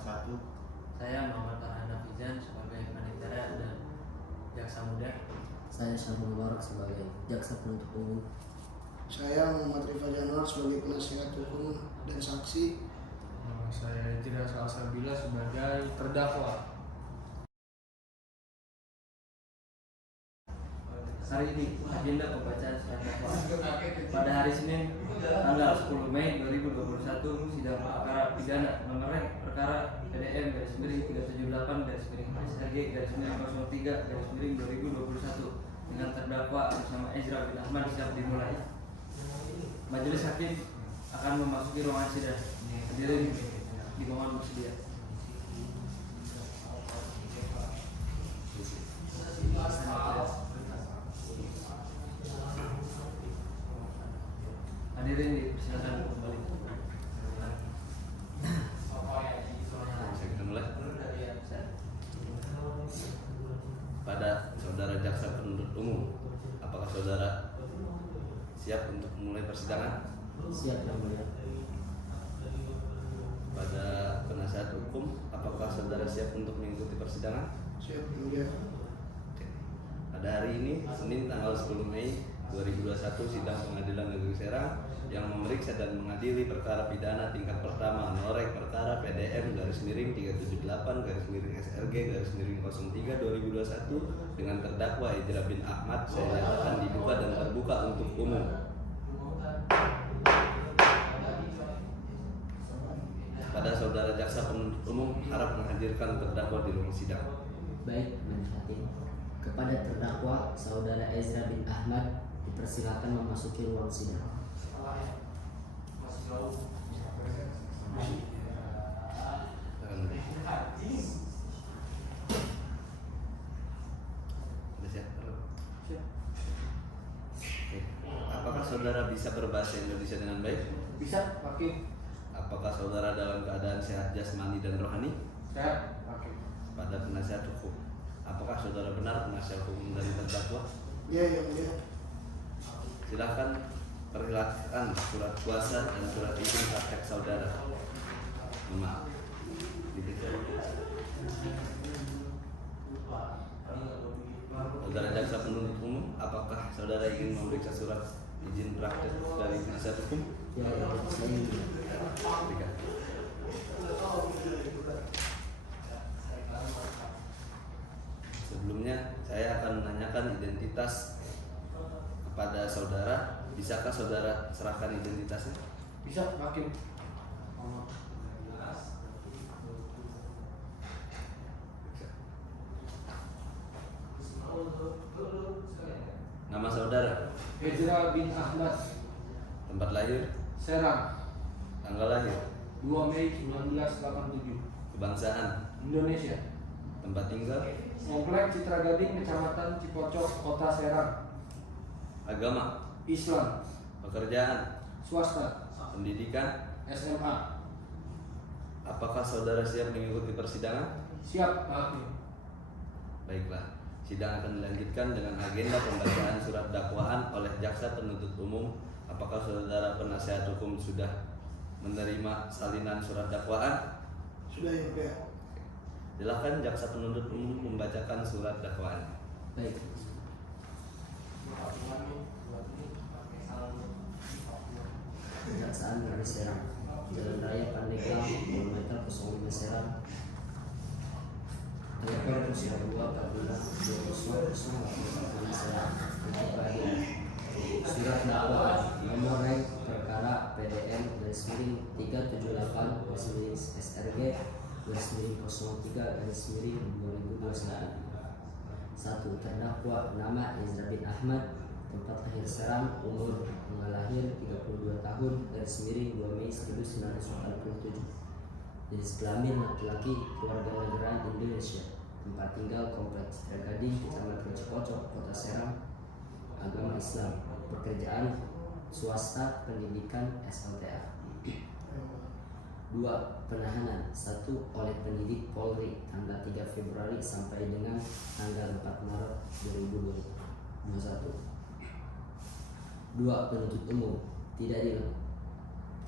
1. Saya Muhammad Farhan Hafizan sebagai panitera dan jaksa muda. Saya Syamul Barak sebagai jaksa penuntut umum. Saya Muhammad Rifa Januar sebagai penasihat hukum dan saksi. Saya Tirza Salsabila sebagai terdakwa. Hari ini agenda pembacaan surat dakwaan. Pada hari Senin tanggal 10 Mei 2021 sidang perkara pidana nomor perkara PDM /378 SRG /03 2021 dengan terdakwa bersama Ezra bin Ahmad siap dimulai. Majelis hakim akan memasuki ruangan sidang. Hadirin dimohon bersedia. Hadirin dipersilakan kembali. Saya mulai. Pada saudara jaksa penuntut umum, apakah saudara siap untuk memulai persidangan? Siap yang mulia. Pada penasihat hukum, apakah saudara siap untuk mengikuti persidangan? Siap yang mulia. Pada hari ini, Senin tanggal 10 Mei 2021, sidang Pengadilan Negeri Serang yang memeriksa dan mengadili perkara pidana tingkat pertama norek perkara PDM /378 SRG /03 2021 dengan terdakwa Ezra bin Ahmad saya nyatakan dibuka dan terbuka untuk umum. Pada saudara jaksa penuntut umum harap menghadirkan terdakwa di ruang sidang. Baik, majelis hakim. Kepada terdakwa saudara Ezra bin Ahmad dipersilakan memasuki ruang sidang. Apakah saudara bisa berbahasa Indonesia dengan baik? Bisa, Hakim. Apakah saudara dalam keadaan sehat jasmani dan rohani? Sehat, Hakim. Pada penasihat hukum, apakah saudara benar penasihat hukum dari terdakwa? Ya yang mulia. Silakan perlihatkan surat kuasa dan surat izin praktek saudara. Maaf. Saudara jaksa penuntut umum, apakah saudara ingin memeriksa surat izin praktek dari penasihat hukum? Ya, saya mulia. Berikan. Sebelumnya saya akan menanyakan identitas kepada saudara. Bisakah saudara serahkan identitasnya? Bisa, Hakim. Nama saudara, Ezra bin Ahmad, tempat lahir, Serang, tanggal lahir, 2 Mei 1987, kebangsaan, Indonesia. tempat tinggal, Komplek Citra Gading, Kecamatan Cipocok, Kota Serang. agama, Islam, pekerjaan, swasta, pendidikan. SMA. Apakah saudara siap mengikuti persidangan? Siap, Hakim. Baiklah, sidang akan dilanjutkan dengan agenda pembacaan surat dakwaan oleh jaksa penuntut umum. Apakah saudara penasihat hukum sudah menerima salinan surat dakwaan? Sudah yang mulia. Silakan jaksa penuntut umum membacakan surat dakwaan. Baik. Kejaksaan Negeri Serang, Jalan Raya Pandeglang, kilometer 05 Serang, telepon 02 14 20 Serang. Untuk keadilan. Surat dakwaan nomor perkara PDM /378 SRG /03 2021. 1. Terdakwa nama Ezra bin Ahmad, tempat lahir Serang, umur lahir 32 tahun, 2 Mei 1987. Jenis kelamin laki-laki, keluarga negaraan Indonesia. Tempat tinggal Komplek Citra Gading, Kecamatan Cipocok, Kota Serang. Agama Islam. Pekerjaan swasta, pendidikan SLTA. 2. Penahanan 1. Oleh penyidik Polri tanggal 3 Februari sampai dengan tanggal 4 Maret 2021. 2. Penuntut umum tidak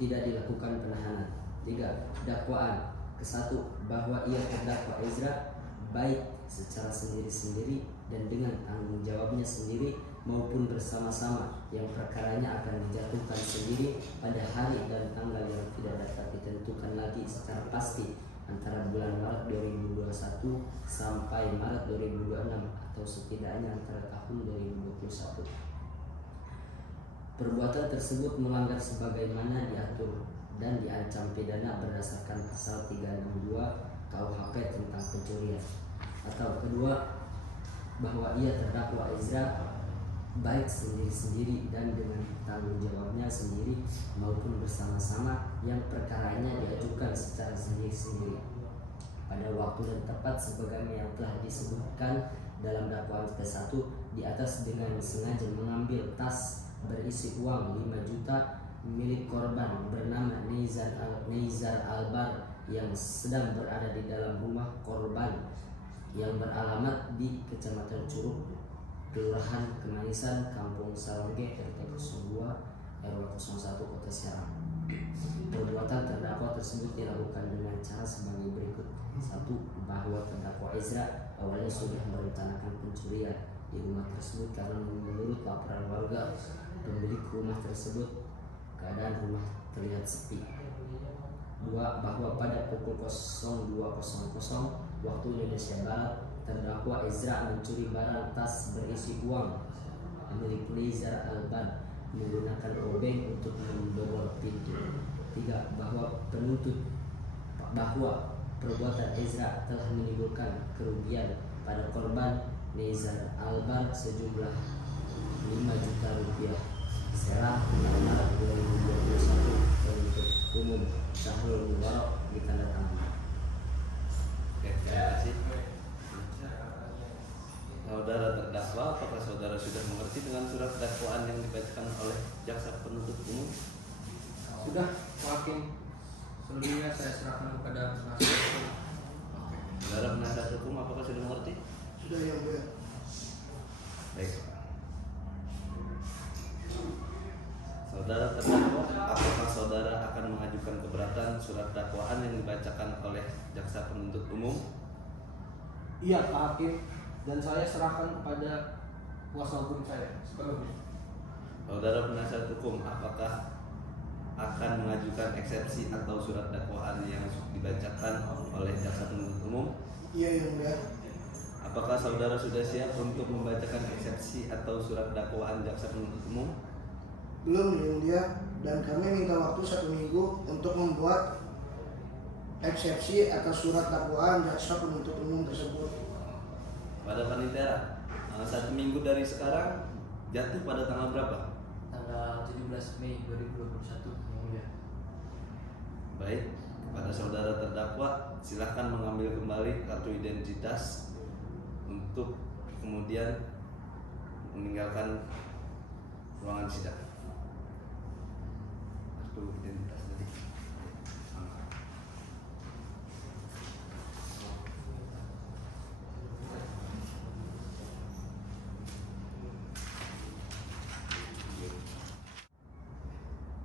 dilakukan penahanan. 3. Dakwaan Kesatu, bahwa ia terdakwa Ezra baik secara sendiri-sendiri dan dengan tanggung jawabnya sendiri maupun bersama-sama yang perkaranya akan dijatuhkan sendiri pada hari dan tanggal yang tidak dapat ditentukan lagi secara pasti antara bulan Maret 2021 sampai Maret 2026 atau setidaknya antara tahun 2021. Perbuatan tersebut melanggar sebagaimana diatur dan diancam pidana berdasarkan pasal 362 KUHP tentang pencurian. Atau kedua, bahwa ia terdakwa Ezra baik sendiri-sendiri dan dengan tanggung jawabnya sendiri maupun bersama-sama yang perkaranya diajukan secara sendiri-sendiri pada waktu dan tepat sebagaimana yang telah disebutkan dalam dakwaan ke-1 di atas dengan sengaja mengambil tas berisi uang 5 juta milik korban bernama Neizar Albar yang sedang berada di dalam rumah korban yang beralamat di Kecamatan Curug, Kelurahan Kemanisan, Kampung Sarongge, RT 02 RW 01 Kota Serang. Perbuatan terdakwa tersebut dilakukan dengan cara sebagai berikut. 1. Bahwa terdakwa Ezra awalnya sudah merencanakan pencurian di rumah tersebut karena menurut laporan warga pemilik rumah tersebut keadaan rumah terlihat sepi. 2. Bahwa pada pukul 02.00 waktu Indonesia Barat terdakwa Ezra mencuri barang tas berisi uang milik Neizar Albar menggunakan obeng untuk membobol pintu. 3. Bahwa perbuatan Ezra telah menimbulkan kerugian pada korban Neizar Albar sejumlah 5 juta rupiah. Serang Maret 2021 penuntut umum Syahrul Mubarak ditandatangani. Oke, terima kasih. Saudara terdakwa, apakah saudara sudah mengerti dengan surat dakwaan yang dibacakan oleh jaksa penuntut umum? Sudah, Hakim. Selebihnya saya serahkan kepada penasihat hukum. Saudara penasihat hukum, apakah sudah mengerti? Sudah yang mulia. Baik. Saudara terdakwa, apakah saudara akan mengajukan keberatan surat dakwaan yang dibacakan oleh jaksa penuntut umum? Iya, Pak Hakim. Dan saya serahkan kepada kuasa hukum saya sepenuhnya. Saudara penasihat hukum, apakah akan mengajukan eksepsi atau surat dakwaan yang dibacakan oleh jaksa penuntut umum? Iya yang mulia. Apakah saudara sudah siap untuk membacakan eksepsi atau surat dakwaan jaksa penuntut umum? Belum yang mulia, dan kami minta waktu 1 minggu untuk membuat eksepsi atas surat dakwaan jaksa penuntut umum tersebut. Pada panitera, 1 minggu dari sekarang jatuh pada tanggal berapa? Tanggal 17 Mei 2021 yang mulia. Baik, kepada saudara terdakwa silahkan mengambil kembali kartu identitas untuk kemudian meninggalkan ruangan sidang. Kartu identitas tadi.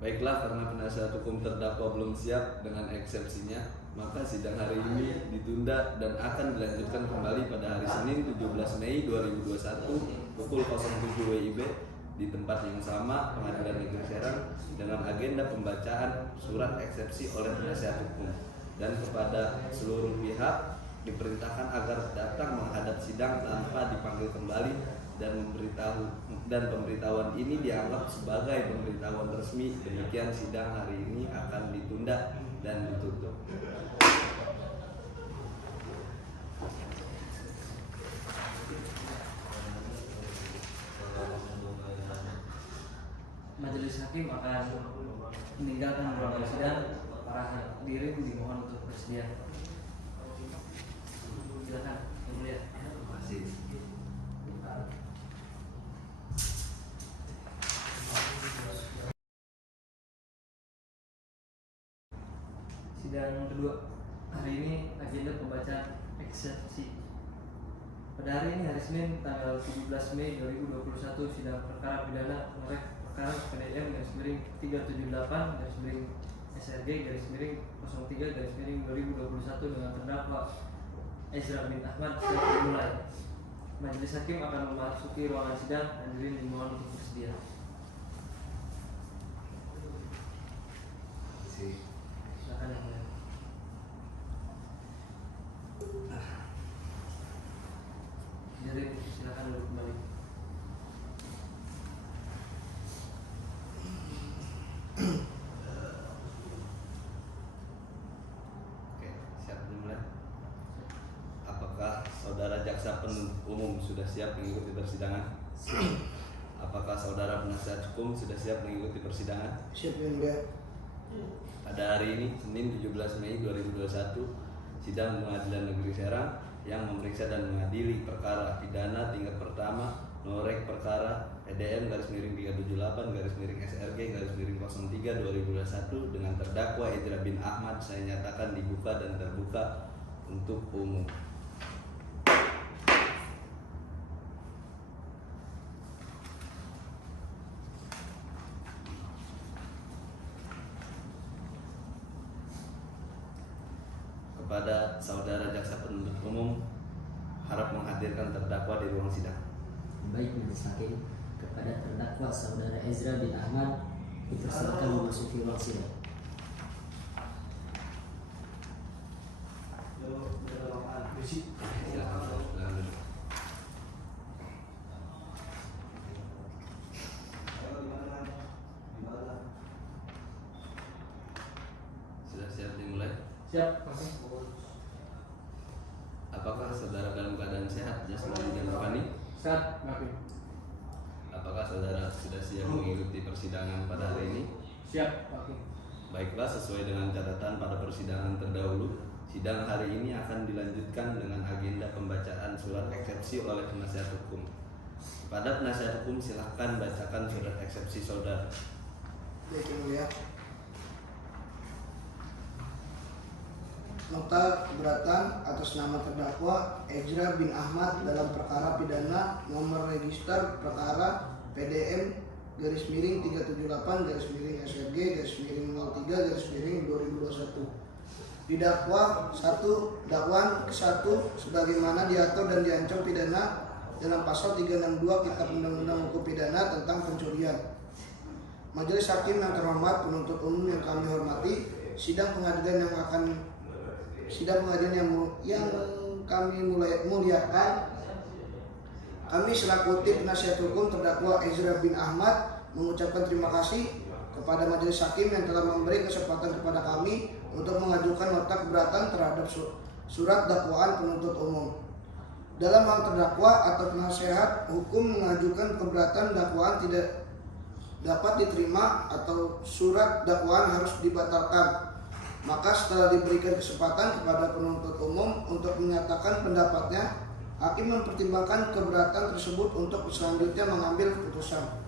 Baiklah, karena penasihat hukum terdakwa belum siap dengan eksepsinya, maka sidang hari ini ditunda dan akan dilanjutkan kembali pada hari Senin 17 Mei 2021 pukul 07 WIB di tempat yang sama, Pengadilan Negeri Serang, dengan agenda pembacaan surat eksepsi oleh penasihat hukum. Dan kepada seluruh pihak diperintahkan agar datang menghadap sidang tanpa dipanggil kembali dan pemberitahuan ini dianggap sebagai pemberitahuan resmi. Demikian sidang hari ini akan ditunda dan ditutup. Majelis hakim akan meninggalkan ruangan sidang. Para hadirin dimohon untuk bersedia. Silakan, Yang Mulia. Terima kasih. Sidang kedua hari ini agenda pembacaan eksepsi. Pada hari ini hari Senin tanggal 17 Mei 2021 sidang perkara pidana menoreh perkara PDM garis miring 378 garis miring SRG garis miring 03 garis miring 2021 dengan terdakwa Ezra bin Ahmad siap dimulai. Majelis hakim akan memasuki ruangan sidang. Hadirin dimohon untuk bersedia. Silakan yang mulia. Hadirin silakan duduk kembali. Oke, siap dimulai. Apakah saudara jaksa penuntut umum sudah siap mengikuti persidangan? Apakah saudara penasihat hukum sudah siap mengikuti persidangan? Siap yang mulia. Pada hari ini, Senin 17 Mei 2021, sidang Pengadilan Negeri Serang yang memeriksa dan mengadili perkara pidana tingkat pertama norek perkara PDM garis miring 378 garis miring SRG garis miring 03 2021 dengan terdakwa Ezra bin Ahmad saya nyatakan dibuka dan terbuka untuk umum. Kepada saudara jaksa penuntut umum, harap menghadirkan terdakwa di ruang sidang. Baik majelis hakim, kepada terdakwa saudara Ezra bin Ahmad dipersilakan memasuki ruang sidang. Silakan duduk. Sudah siap dimulai? Siap. Apakah saudara dalam keadaan sehat, jasmani dan rohani? Sehat, hakim. Apakah saudara sudah siap mengikuti persidangan pada hari ini? Siap, hakim. Baiklah, sesuai dengan catatan pada persidangan terdahulu, sidang hari ini akan dilanjutkan dengan agenda pembacaan surat eksepsi oleh penasihat hukum. Pada penasihat hukum, silahkan bacakan surat eksepsi saudara. Baik yang mulia. Nota keberatan atas nama terdakwa Ezra bin Ahmad dalam perkara pidana nomor register perkara PDM garis miring 378 garis miring SRG garis miring 03 garis miring 2021. Didakwa 1. Dakwaan ke-1 sebagaimana diatur dan diancam pidana dalam pasal 362 Kitab Undang-Undang Hukum Pidana tentang pencurian. Majelis hakim yang terhormat, penuntut umum yang kami hormati, sidang pengadilan yang kami muliakan, kami selaku tim penasihat hukum terdakwa Ezra bin Ahmad mengucapkan terima kasih kepada majelis hakim yang telah memberi kesempatan kepada kami untuk mengajukan nota keberatan terhadap surat dakwaan penuntut umum. Dalam hal terdakwa atau penasihat hukum mengajukan keberatan dakwaan tidak dapat diterima atau surat dakwaan harus dibatalkan, maka setelah diberikan kesempatan kepada penuntut umum untuk menyatakan pendapatnya, hakim mempertimbangkan keberatan tersebut untuk selanjutnya mengambil keputusan.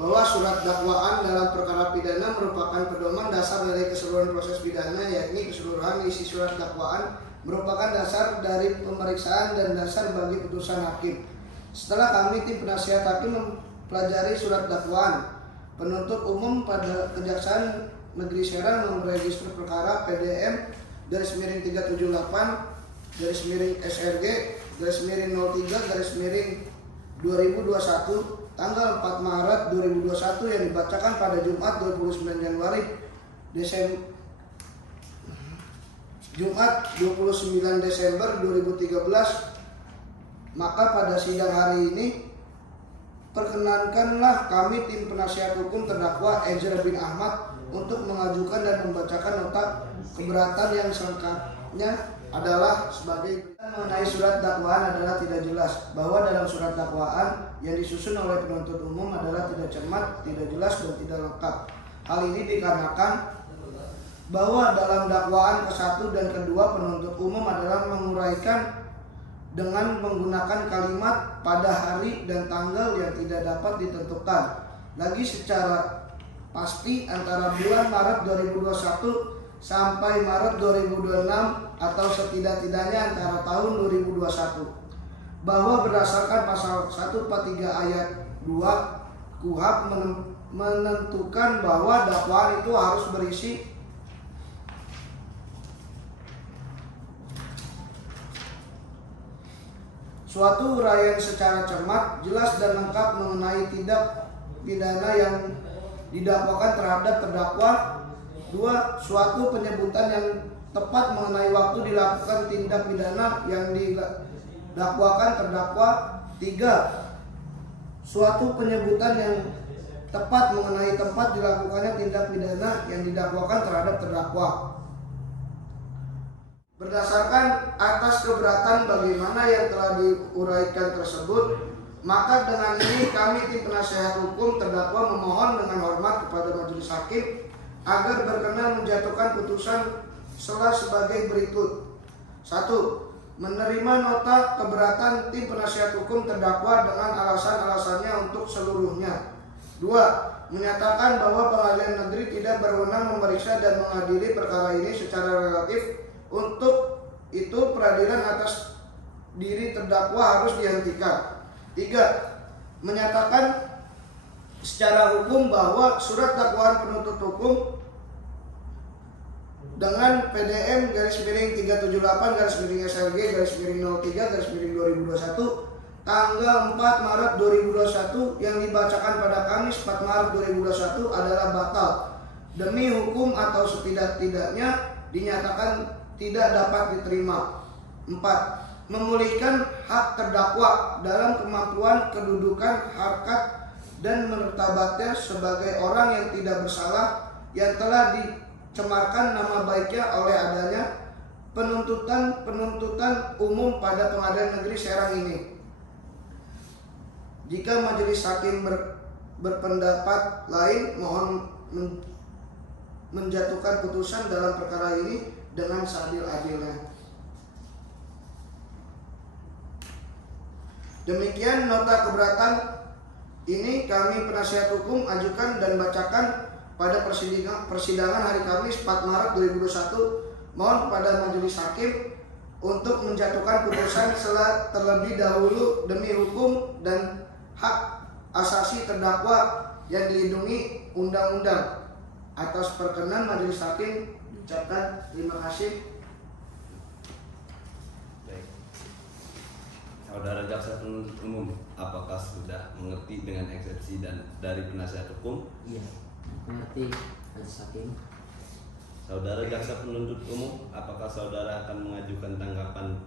Bahwa surat dakwaan dalam perkara pidana merupakan pedoman dasar dari keseluruhan proses pidana, yakni keseluruhan isi surat dakwaan merupakan dasar dari pemeriksaan dan dasar bagi putusan hakim. Setelah kami tim penasihat hakim mempelajari surat dakwaan, penuntut umum pada Kejaksaan Negeri Serang nomor register perkara PDM garis miring 378 garis miring SRG garis miring 03 garis miring 2021 tanggal 4 Maret 2021 yang dibacakan pada Jumat 29 Desember 2013. Maka pada sidang hari ini perkenankanlah kami tim penasihat hukum terdakwa Ezra bin Ahmad untuk mengajukan dan membacakan nota keberatan yang selengkapnya adalah sebagai mengenai surat dakwaan adalah tidak jelas, bahwa dalam surat dakwaan yang disusun oleh penuntut umum adalah tidak cermat, tidak jelas dan tidak lengkap. Hal ini dikarenakan bahwa dalam dakwaan ke-1 dan kedua penuntut umum adalah menguraikan dengan menggunakan kalimat pada hari dan tanggal yang tidak dapat ditentukan lagi secara pasti antara bulan Maret 2021 sampai Maret 2026 atau setidak-tidaknya antara tahun 2021. bahwa berdasarkan pasal 143 ayat 2 KUHP menentukan bahwa dakwaan itu harus berisi suatu uraian secara cermat, jelas dan lengkap mengenai tindak pidana yang didakwakan terhadap terdakwa. 2. Suatu penyebutan yang tepat mengenai waktu dilakukan tindak pidana yang didakwakan terdakwa. 3. Suatu penyebutan yang tepat mengenai tempat dilakukannya tindak pidana yang didakwakan terhadap terdakwa. Berdasarkan atas keberatan bagaimana yang telah diuraikan tersebut, maka dengan ini kami tim penasehat hukum terdakwa memohon dengan hormat kepada majelis hakim agar berkenan menjatuhkan putusan sebagai berikut. 1. Menerima nota keberatan tim penasehat hukum terdakwa dengan alasan-alasannya untuk seluruhnya. 2. Menyatakan bahwa pengadilan negeri tidak berwenang memeriksa dan mengadili perkara ini secara relatif. Untuk itu peradilan atas diri terdakwa harus dihentikan. 3. Menyatakan secara hukum bahwa surat dakwaan penuntut hukum dengan PDM /378/SLG/03/2021 tanggal 4 Maret 2021 yang dibacakan pada Kamis 4 Maret 2021 adalah batal demi hukum atau setidak-tidaknya dinyatakan tidak dapat diterima. 4. Memulihkan hak terdakwa dalam kemampuan, kedudukan, harkat, dan martabatnya sebagai orang yang tidak bersalah yang telah dicemarkan nama baiknya oleh adanya penuntutan umum pada Pengadilan Negeri Serang ini. Jika majelis hakim berpendapat lain, mohon menjatuhkan putusan dalam perkara ini dengan seadil-adilnya. Demikian nota keberatan ini kami penasihat hukum ajukan dan bacakan pada persidangan hari Kamis 4 Maret 2021. Mohon kepada majelis hakim untuk menjatuhkan putusan terlebih dahulu demi hukum dan hak asasi terdakwa yang dilindungi undang-undang. Atas perkenan majelis hakim ucapkan terima kasih. Baik. Saudara jaksa penuntut umum, apakah sudah mengerti dengan eksepsi dan dari penasihat hukum? Iya, mengerti majelis hakim. Saudara jaksa penuntut umum, apakah saudara akan mengajukan tanggapan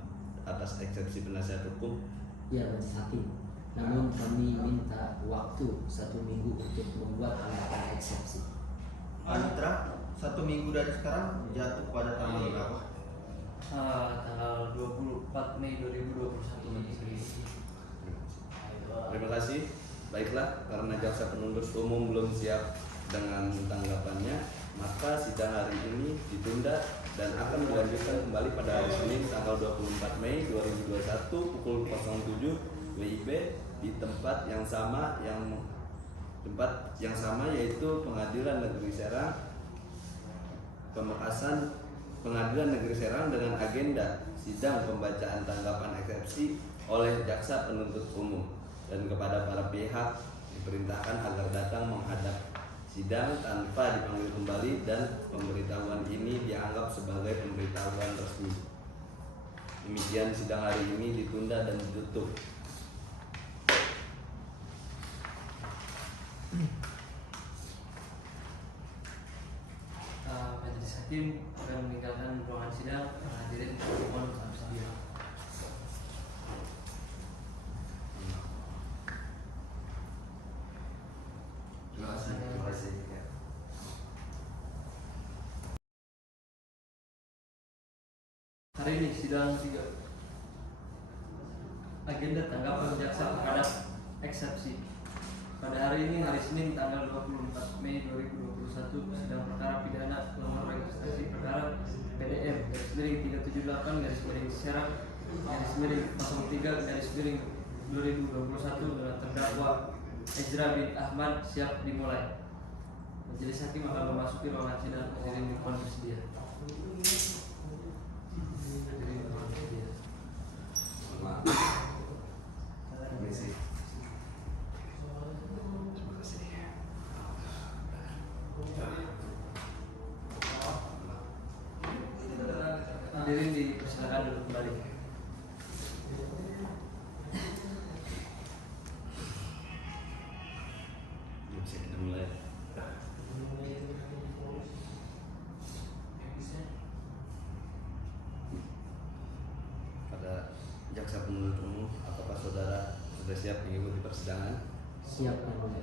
atas eksepsi penasihat hukum? Iya, majelis hakim. Namun kami minta waktu 1 minggu untuk membuat tanggapan eksepsi. Panitra, 1 minggu dari sekarang jatuh pada tanggal berapa? Tanggal 24 Mei 2021. Terima kasih. Baiklah, karena jaksa penuntut umum belum siap dengan tanggapannya, maka sidang hari ini ditunda dan akan dilanjutkan kembali pada hari Senin tanggal 24 Mei 2021 pukul 07 WIB di tempat yang sama yaitu Pengadilan Negeri Serang, Pemekasan Pengadilan Negeri Serang dengan agenda sidang pembacaan tanggapan eksepsi oleh jaksa penuntut umum, dan kepada para pihak diperintahkan agar datang menghadap sidang tanpa dipanggil kembali dan pemberitahuan ini dianggap sebagai pemberitahuan resmi. Demikian sidang hari ini ditunda dan ditutup. Majelis hakim akan meninggalkan ruangan sidang. Hadirin mohon bersedia. Terima kasih. Hari ini sidang 3. Agenda tanggapan jaksa terhadap eksepsi. Pada hari ini, hari Senin tanggal 24 Mei 2021, sidang perkara pidana nomor registrasi perkara PDM /378/Serang /03/2021 dengan terdakwa Ezra bin Ahmad siap dimulai. Majelis hakim akan memasuki ruangan sidang. Hadirin mohon bersedia. Hadirin mohon bersedia. Permisi. Terima kasih. Hadirin dipersilakan dulu kembali. Bisa kita mulai. Pada jaksa penuntut umum, apakah saudara sudah siap mengikuti persidangan? Siap yang mulia.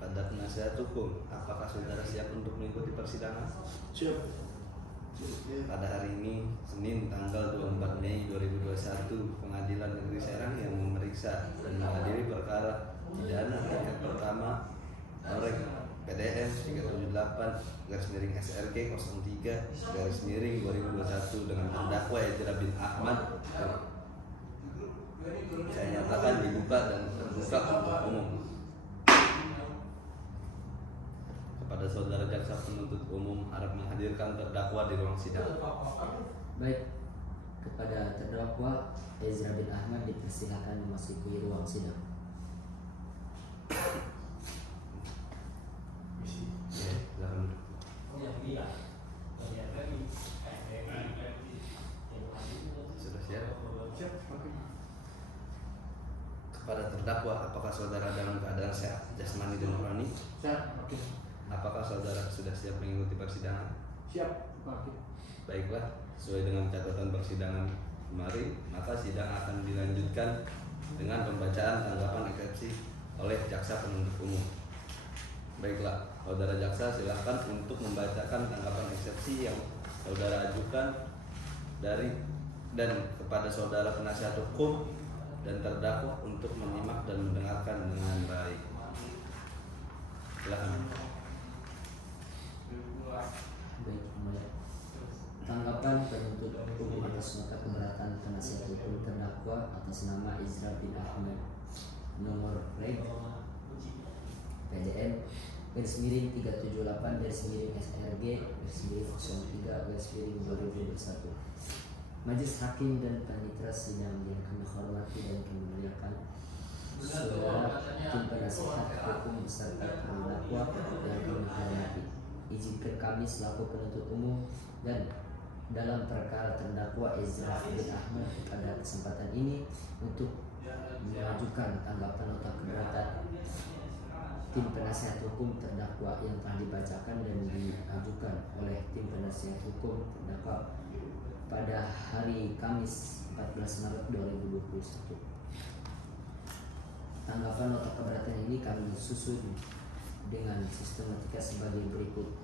Pada penasihat hukum, apakah saudara siap untuk mengikuti persidangan? Siap. Pada hari ini, Senin tanggal 24 Mei 2021, Pengadilan Negeri Serang yang memeriksa dan mengadili perkara pidana tingkat pertama Norek PDN 378-SRG03-2021 dengan terdakwa Ezra bin Ahmad saya nyatakan dibuka dan terbuka untuk umum. Kepada saudara jaksa penuntut umum harap menghadirkan terdakwa di ruang sidang. Baik, kepada terdakwa Ezra bin Ahmad dipersilakan memasuki ruang sidang. Ya, silakan. Sudah siap? Kepada terdakwa, apakah saudara dalam keadaan sehat jasmani dan rohani? Siap, oke. Apakah saudara sudah siap mengikuti persidangan? Siap, oke. Baiklah, sesuai dengan catatan persidangan kemarin, maka sidang akan dilanjutkan dengan pembacaan tanggapan eksepsi oleh jaksa penuntut umum. Baiklah, saudara jaksa silakan untuk membacakan tanggapan eksepsi yang saudara ajukan dari dan kepada saudara penasihat hukum dan terdakwa untuk menyimak dan mendengarkan dengan baik. Silakan. Baik, mulia. Tanggapan penuntut umum atas nota keberatan penasihat hukum terdakwa atas nama Ezra bin Ahmad, nomor reg PDN /388/SRG/03/2021. Majelis Hakim dan Panitera Sidang yang kami hormati dan kami muliakan, saudara tim penasihat hukum beserta terdakwa yang kami hormati, izinkan kami selaku penuntut umum dan dalam perkara terdakwa Ezra bin Ahmad pada kesempatan ini untuk mengajukan tanggapan nota keberatan tim penasihat hukum terdakwa yang telah dibacakan dan diajukan oleh tim penasihat hukum terdakwa pada hari Kamis 14 Maret 2021. Tanggapan nota keberatan ini kami susun dengan sistematika sebagai berikut: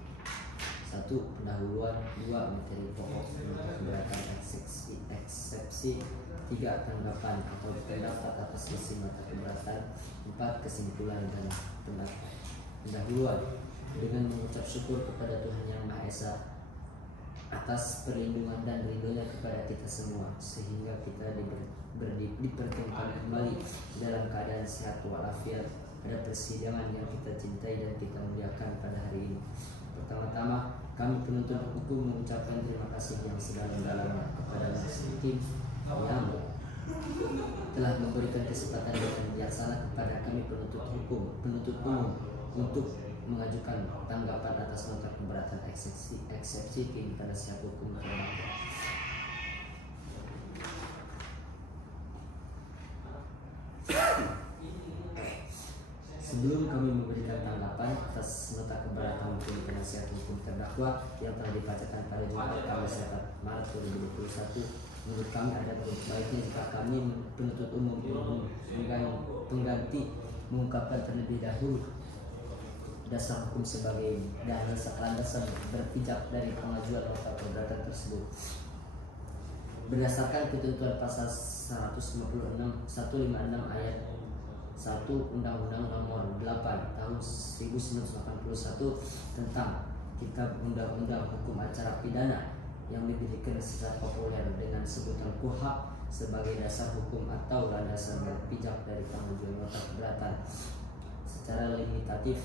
1. Pendahuluan. 2. Materi pokok nota keberatan eksepsi. 3. Tanggapan atau pendapat atas isi nota keberatan. 4. Kesimpulan dan pendapat. Pendahuluan. Dengan mengucap syukur kepada Tuhan Yang Maha Esa atas perlindungan dan ridhonya kepada kita semua, sehingga kita dipertemukan kembali dalam keadaan sehat walafiat pada persidangan yang kita cintai dan kita muliakan pada hari ini. Pertama-tama, kami penuntut hukum mengucapkan terima kasih yang sedalam-dalamnya kepada majelis hakim yang telah memberikan kesempatan dengan bijaksana kepada kami penuntut umum untuk mengajukan tanggapan atas nota keberatan eksepsi tim penasihat hukum terdakwa. Sebelum kami memberikan tanggapan atas nota keberatan tim penasihat hukum terdakwa yang telah dibacakan pada Jumat Kamis 4 Maret 2021, menurut kami ada baiknya jika kami penuntut umum pengganti mengungkapkan terlebih dahulu dasar hukum sebagai landasan berpijak dari pengajuan nota keberatan tersebut. Berdasarkan ketentuan pasal 156 ayat 1 Undang-Undang Nomor 8 Tahun 1981 tentang Kitab Undang-Undang Hukum Acara Pidana yang diberikan secara populer dengan sebutan KUHP sebagai dasar hukum atau landasan berpijak dari pengajuan nota keberatan, secara limitatif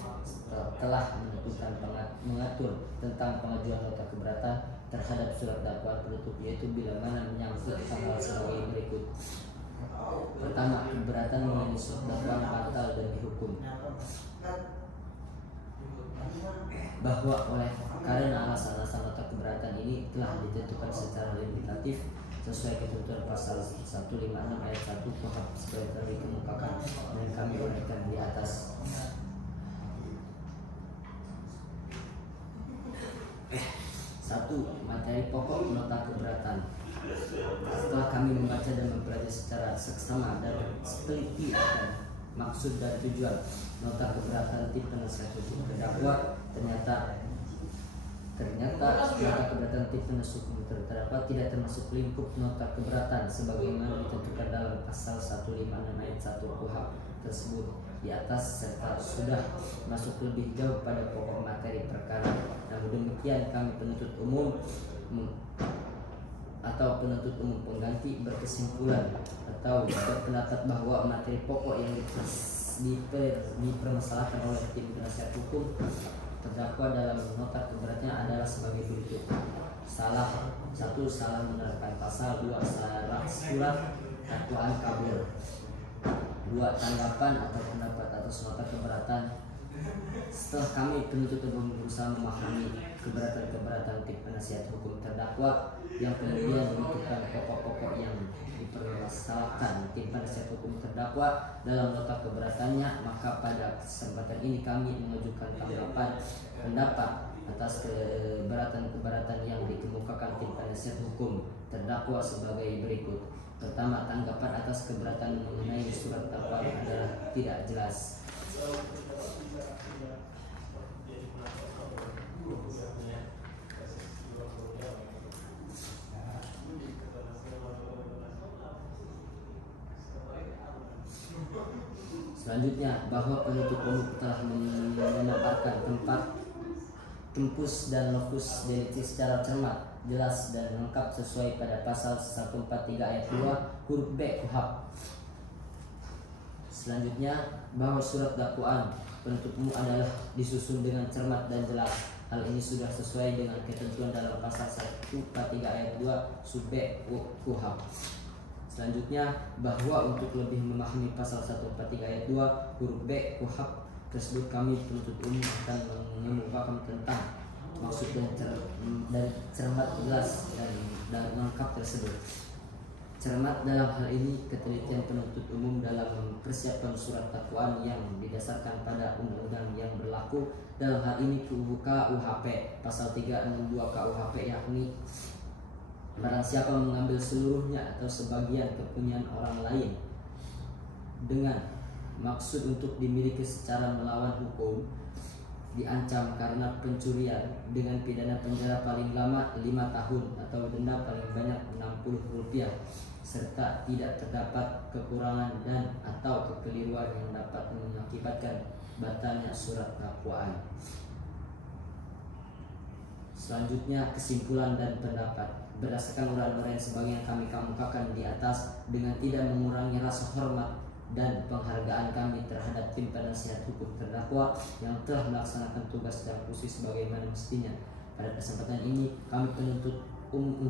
telah menentukan mengatur tentang pengajuan nota keberatan terhadap surat dakwaan penuntut, yaitu bila mana menyangkut hal sebagai berikut: Pertama, keberatan mengenai surat dakwaan batal dan dihukum. Bahwa karena alasan-alasan nota keberatan ini telah ditentukan secara limitatif sesuai ketentuan pasal 156 ayat 1 KUHP sebagai telah dikemukakan dan kami uraikan di atas. Satu, materi pokok nota keberatan. Setelah kami membaca dan mempelajari secara seksama dan teliti akan maksud dan tujuan nota keberatan tim penasihat hukum terdakwa, ternyata nota keberatan tim penasihat hukum terdakwa tidak termasuk lingkup nota keberatan sebagaimana ditentukan dalam pasal 156 ayat 1 KUHP tersebut di atas, serta sudah masuk lebih jauh pada pokok materi perkara. Namun demikian, kami penuntut umum pengganti berkesimpulan atau berpendapat bahwa materi pokok yang dipermasalahkan oleh tim penasihat hukum terdakwa dalam nota keberatan adalah sebagai berikut. Satu, salah menerapkan pasal. 2, salah surat dakwaan kabur. 2, tanggapan atau pendapat atas nota keberatan. Setelah kami penuntut umum berusaha memahami keberatan tim penasihat hukum terdakwa yang kemudian menentukan pokok-pokok yang dipermasalahkan tim penasihat hukum terdakwa dalam nota keberatannya, maka pada kesempatan ini kami mengajukan tanggapan pendapat atas keberatan yang dikemukakan tim penasihat hukum terdakwa sebagai berikut. Pertama, tanggapan atas keberatan mengenai surat dakwaan adalah tidak jelas. Selanjutnya, bahwa penuntut umum telah memaparkan tempat, tempus dan lokus delikti secara cermat, jelas dan lengkap sesuai pada pasal 143 ayat 2 huruf B KUHP. Selanjutnya, bahwa surat dakwaan penuntut umum adalah disusun dengan cermat dan jelas. Hal ini sudah sesuai dengan ketentuan dalam pasal 143 ayat 2 sub B KUHP. Selanjutnya, bahwa untuk lebih memahami pasal 143 ayat 2 huruf B KUHP tersebut, kami penuntut umum akan mengemukakan tentang maksud dan cermat jelas dan lengkap tersebut. Cermat dalam hal ini ketelitian penuntut umum dalam mempersiapkan surat dakwaan yang didasarkan pada undang-undang yang berlaku, dalam hal ini KUHP pasal 362 KUHP, yakni barang siapa mengambil seluruhnya atau sebagian kepunyaan orang lain dengan maksud untuk dimiliki secara melawan hukum, diancam karena pencurian dengan pidana penjara paling lama 5 tahun atau denda paling banyak Rp60, serta tidak terdapat kekurangan dan atau kekeliruan yang dapat mengakibatkan batalnya surat dakwaan. Selanjutnya, kesimpulan dan pendapat. Berdasarkan uraian-uraian sebagian kami kemukakan di atas, dengan tidak mengurangi rasa hormat dan penghargaan kami terhadap tim penasihat hukum terdakwa yang telah melaksanakan tugas secara khusus sebagaimana mestinya, pada kesempatan ini kami penuntut umum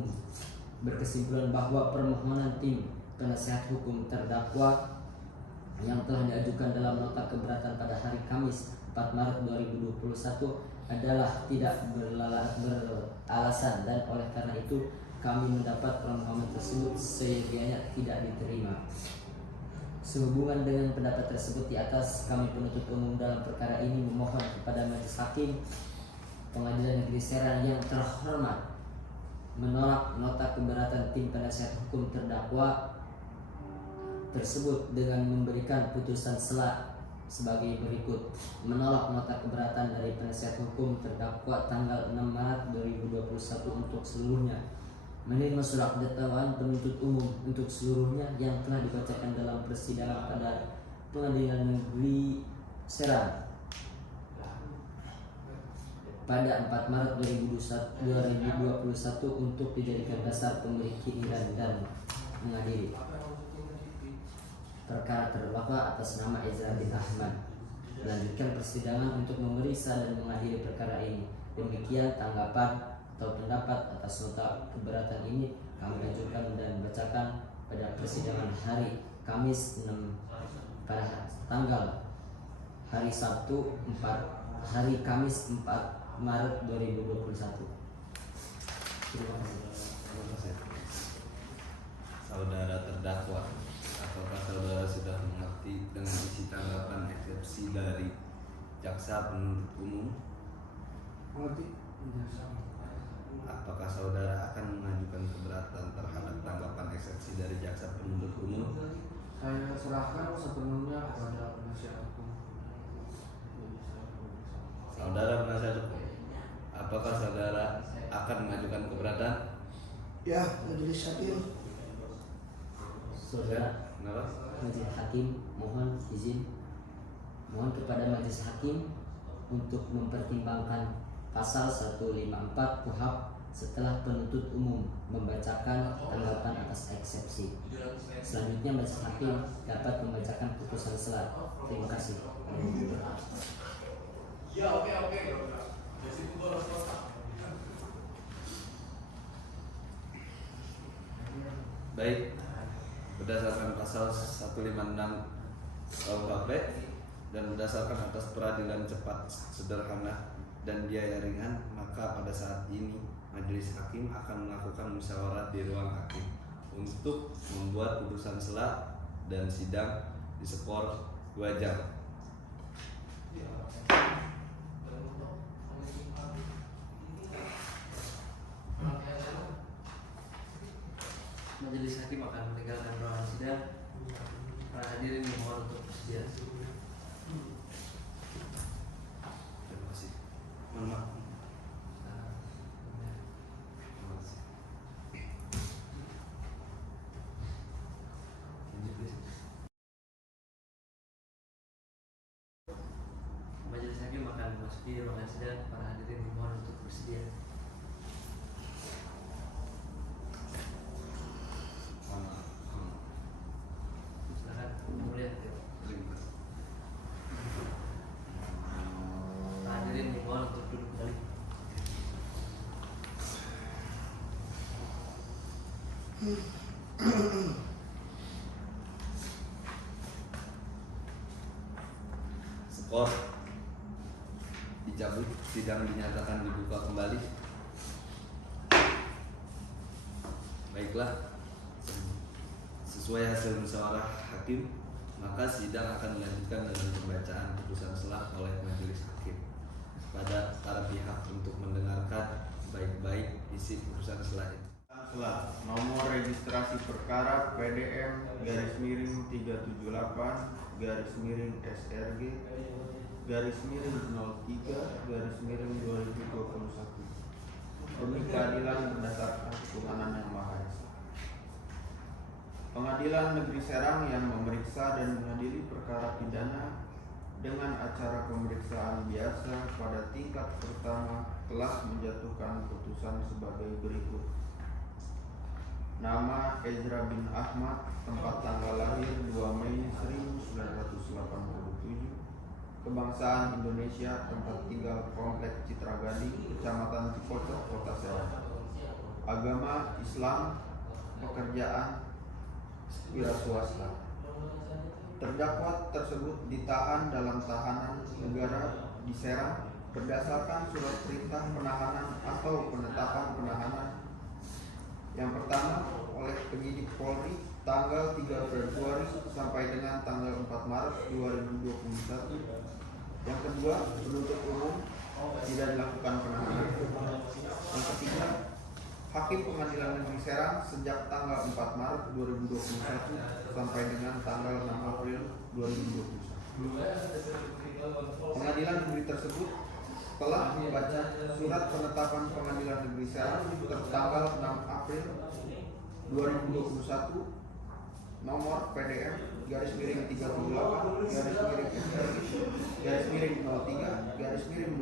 berkesimpulan bahwa permohonan tim penasihat hukum terdakwa yang telah diajukan dalam nota keberatan pada hari Kamis 4 Maret 2021 adalah tidak beralasan, dan oleh karena itu kami mendapat permohonan tersebut seyogyanya tidak diterima. Sehubungan dengan pendapat tersebut di atas, kami penuntut umum dalam perkara ini memohon kepada Majelis Hakim Pengadilan Negeri Serang yang terhormat menolak nota keberatan tim penasihat hukum terdakwa tersebut dengan memberikan putusan sebagai berikut. Menolak nota keberatan dari penasihat hukum terdakwa tanggal 6 Maret 2021 untuk seluruhnya. Menerima surat dakwaan penuntut umum untuk seluruhnya yang telah dibacakan dalam persidangan pada Pengadilan Negeri Serang pada 4 Maret 2021 untuk dijadikan dasar pemberi giliran dan mengadili perkara terdakwa atas nama Ezra bin Ahmad. Melanjutkan persidangan untuk memeriksa dan mengadili perkara ini. Demikian tanggapan atau pendapat atas nota keberatan ini kami ajukan dan bacakan pada persidangan hari Kamis 6 pada tanggal hari Sabtu 4 hari Kamis 4 Maret 2021. Terima kasih. Saudara terdakwa, apakah saudara sudah mengerti dengan isi tanggapan eksepsi dari jaksa penuntut umum? Mengerti? Apakah saudara akan mengajukan keberatan terhadap tanggapan eksepsi dari jaksa penuntut umum? Saya serahkan sepenuhnya kepada penasihat hukum. Saudara penasihat hukum, apakah saudara akan mengajukan keberatan? Ya, majelis hakim. Saudara Kenapa? Majelis Hakim mohon izin, mohon kepada Majelis Hakim untuk mempertimbangkan pasal 154 KUHP setelah penuntut umum membacakan tanggapan atas eksepsi. Selanjutnya Majelis Hakim dapat membacakan putusan selat. Terima kasih. Baik, berdasarkan pasal 156 KUHP dan berdasarkan atas peradilan cepat, sederhana, dan biaya ringan, maka pada saat ini majelis hakim akan melakukan musyawarah di ruang hakim untuk membuat putusan selat dan sidang di skor 2 jam. Majelis hakim akan meninggalkan ruangan sidang. Para hadirin dimohon untuk bersedia. Terima kasih. Mohon maaf. Terima kasih. Lanjut, please. Majelis hakim akan memasuki ruangan sidang. Para hadirin dimohon untuk bersedia. Silakan, kemudian Terima kasih. para hadirin dimohon untuk duduk kembali. Skor dicabut, sidang dinyatakan dibuka kembali. Baiklah, sesuai hasil musyawarah hakim, maka sidang akan dilanjutkan dengan pembacaan putusan selah oleh majelis hakim pada para pihak untuk mendengarkan baik-baik isi putusan selah itu. Selah nomor registrasi perkara PDM garis miring 378 garis miring SRG garis miring 03 garis miring 2021 demi keadilan berdasarkan ketuhanan yang Maha Esa. Pengadilan Negeri Serang yang memeriksa dan mengadili perkara pidana dengan acara pemeriksaan biasa pada tingkat pertama telah menjatuhkan putusan sebagai berikut. Nama Ezra bin Ahmad, tempat tanggal lahir 2 Mei 1987, kebangsaan Indonesia, tempat tinggal Komplek Citra Gading, Kecamatan Cipocok, Kota Serang. Agama Islam, pekerjaan wira swasta. Terdakwa tersebut ditahan dalam tahanan negara di Serang berdasarkan surat perintah penahanan atau penetapan penahanan. Yang pertama oleh penyidik Polri tanggal 3 Februari sampai dengan tanggal 4 Maret 2021. Yang kedua, penuntut umum tidak dilakukan penahanan. Yang ketiga, Hakim Pengadilan Negeri Serang sejak tanggal 4 Maret 2021 sampai dengan tanggal 6 April 2021. Pengadilan negeri tersebut telah membaca surat penetapan Pengadilan Negeri Serang tertanggal 6 April 2021 nomor PDM garis miring 38 garis miring SRG garis miring 03 garis miring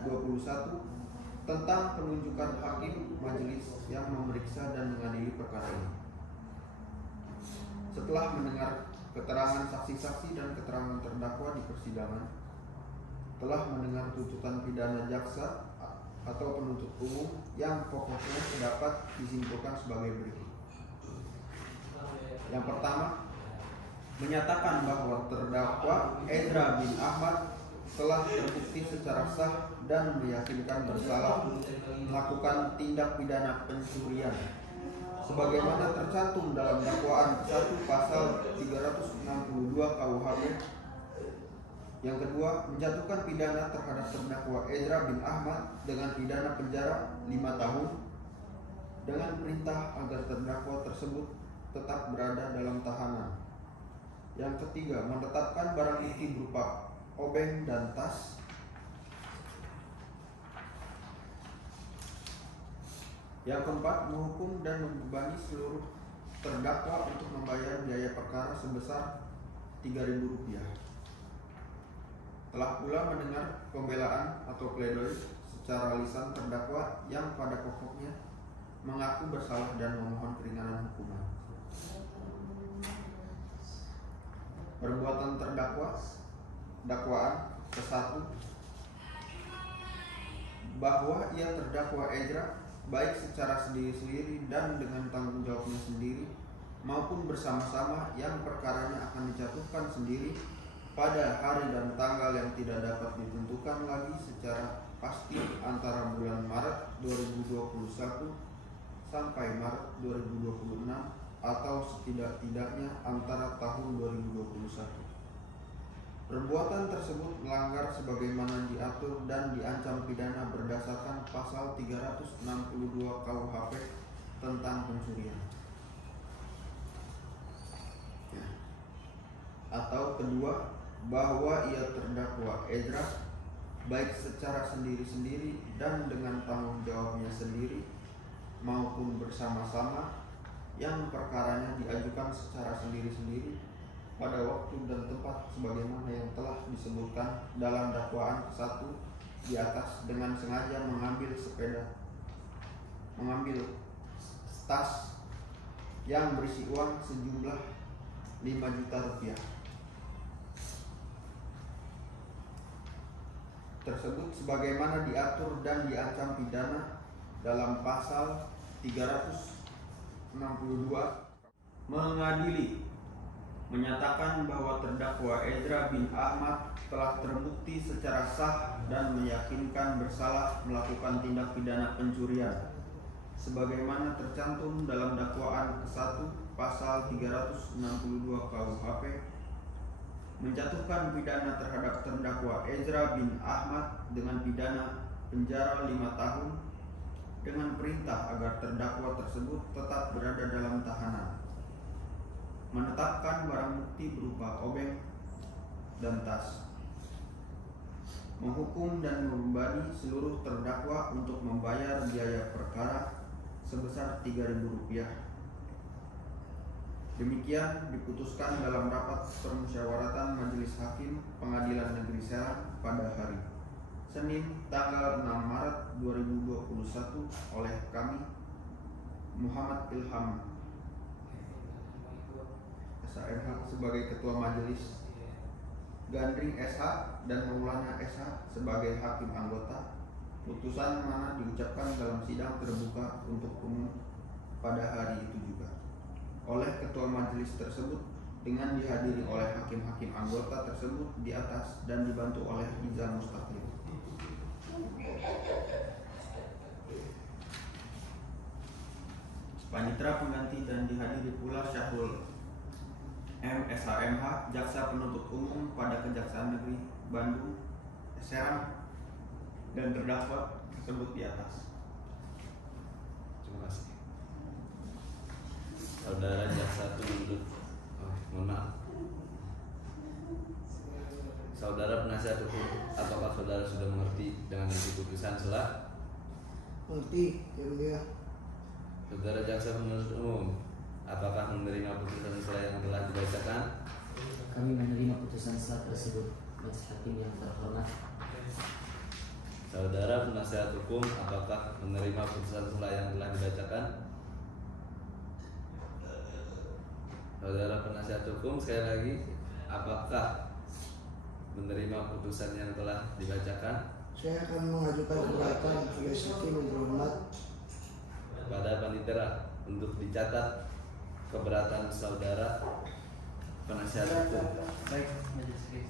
2021 tentang penunjukan hakim majelis yang memeriksa dan mengadili perkara ini. Setelah mendengar keterangan saksi-saksi dan keterangan terdakwa di persidangan, telah mendengar tuntutan pidana jaksa atau penuntut umum yang pokoknya dapat disimpulkan sebagai berikut. Yang pertama, menyatakan bahwa terdakwa Ezra bin Ahmad telah terbukti secara sah dan meyakinkan bersalah melakukan tindak pidana pencurian sebagaimana tercantum dalam dakwaan 1 pasal 362 KUHP. Yang kedua, menjatuhkan pidana terhadap terdakwa Ezra bin Ahmad dengan pidana penjara 5 tahun dengan perintah agar terdakwa tersebut tetap berada dalam tahanan. Yang ketiga, menetapkan barang bukti berupa obeng dan tas. Yang keempat, menghukum dan membebani seluruh terdakwa untuk membayar biaya perkara sebesar Rp3.000. Telah pula mendengar pembelaan atau pledoi secara lisan terdakwa yang pada pokoknya mengaku bersalah dan memohon keringanan hukuman. Perbuatan terdakwa, dakwaan ke-1, bahwa ia terdakwa Ezra baik secara sendiri-sendiri dan dengan tanggung jawabnya sendiri maupun bersama-sama yang perkaranya akan dijatuhkan sendiri pada hari dan tanggal yang tidak dapat ditentukan lagi secara pasti antara bulan Maret 2021 sampai Maret 2026 atau setidak-tidaknya antara tahun 2021. Perbuatan tersebut melanggar sebagaimana diatur dan diancam pidana berdasarkan pasal 362 KUHP tentang pencurian. Atau kedua, bahwa ia terdakwa Ezra baik secara sendiri-sendiri dan dengan tanggung jawabnya sendiri maupun bersama-sama yang perkaranya diajukan secara sendiri-sendiri pada waktu dan tempat sebagaimana yang telah disebutkan dalam dakwaan ke-1 di atas dengan sengaja mengambil tas yang berisi uang sejumlah Rp5 juta tersebut sebagaimana diatur dan diancam pidana dalam pasal 362. Mengadili, menyatakan bahwa terdakwa Ezra bin Ahmad telah terbukti secara sah dan meyakinkan bersalah melakukan tindak pidana pencurian sebagaimana tercantum dalam dakwaan ke-1 pasal 362 KUHP, menjatuhkan pidana terhadap terdakwa Ezra bin Ahmad dengan pidana penjara 5 tahun dengan perintah agar terdakwa tersebut tetap berada dalam tahanan, menetapkan barang bukti berupa obeng dan tas, menghukum dan membebani seluruh terdakwa untuk membayar biaya perkara sebesar Rp3.000. Demikian diputuskan dalam rapat permusyawaratan Majelis Hakim Pengadilan Negeri Serang pada hari Senin tanggal 6 Maret 2021 oleh kami, Muhammad Ilham SHMH sebagai Ketua Majelis, Gandring SH dan Maulana SH sebagai Hakim Anggota. Putusan mana diucapkan dalam sidang terbuka untuk umum pada hari itu juga oleh Ketua Majelis tersebut dengan dihadiri oleh hakim-hakim anggota tersebut di atas dan dibantu oleh Iza Mustaqim. Panitera pengganti dan dihadiri pula Syahrul MSHMH, Jaksa Penuntut Umum pada Kejaksaan Negeri Bandung Serang dan terdakwa tersebut di atas. Terima kasih. Saudara jaksa penuntut, mohon maaf. Saudara penasihat hukum, apakah saudara sudah mengerti dengan isi putusan selah? Mengerti, ya mulia. Saudara jaksa penuntut umum, apakah menerima putusan selah yang telah dibacakan? Kami menerima putusan selah tersebut, Majelis Hakim yang terhormat. Saudara penasihat hukum, apakah menerima putusan selah yang telah dibacakan? Saudara penasihat hukum, sekali lagi, apakah menerima putusan yang telah dibacakan? Saya akan mengajukan keberatan Majelis Hakim yang terhormat Pada panitera untuk dicatat keberatan saudara penasihat hukum. Baik, majelis hakim.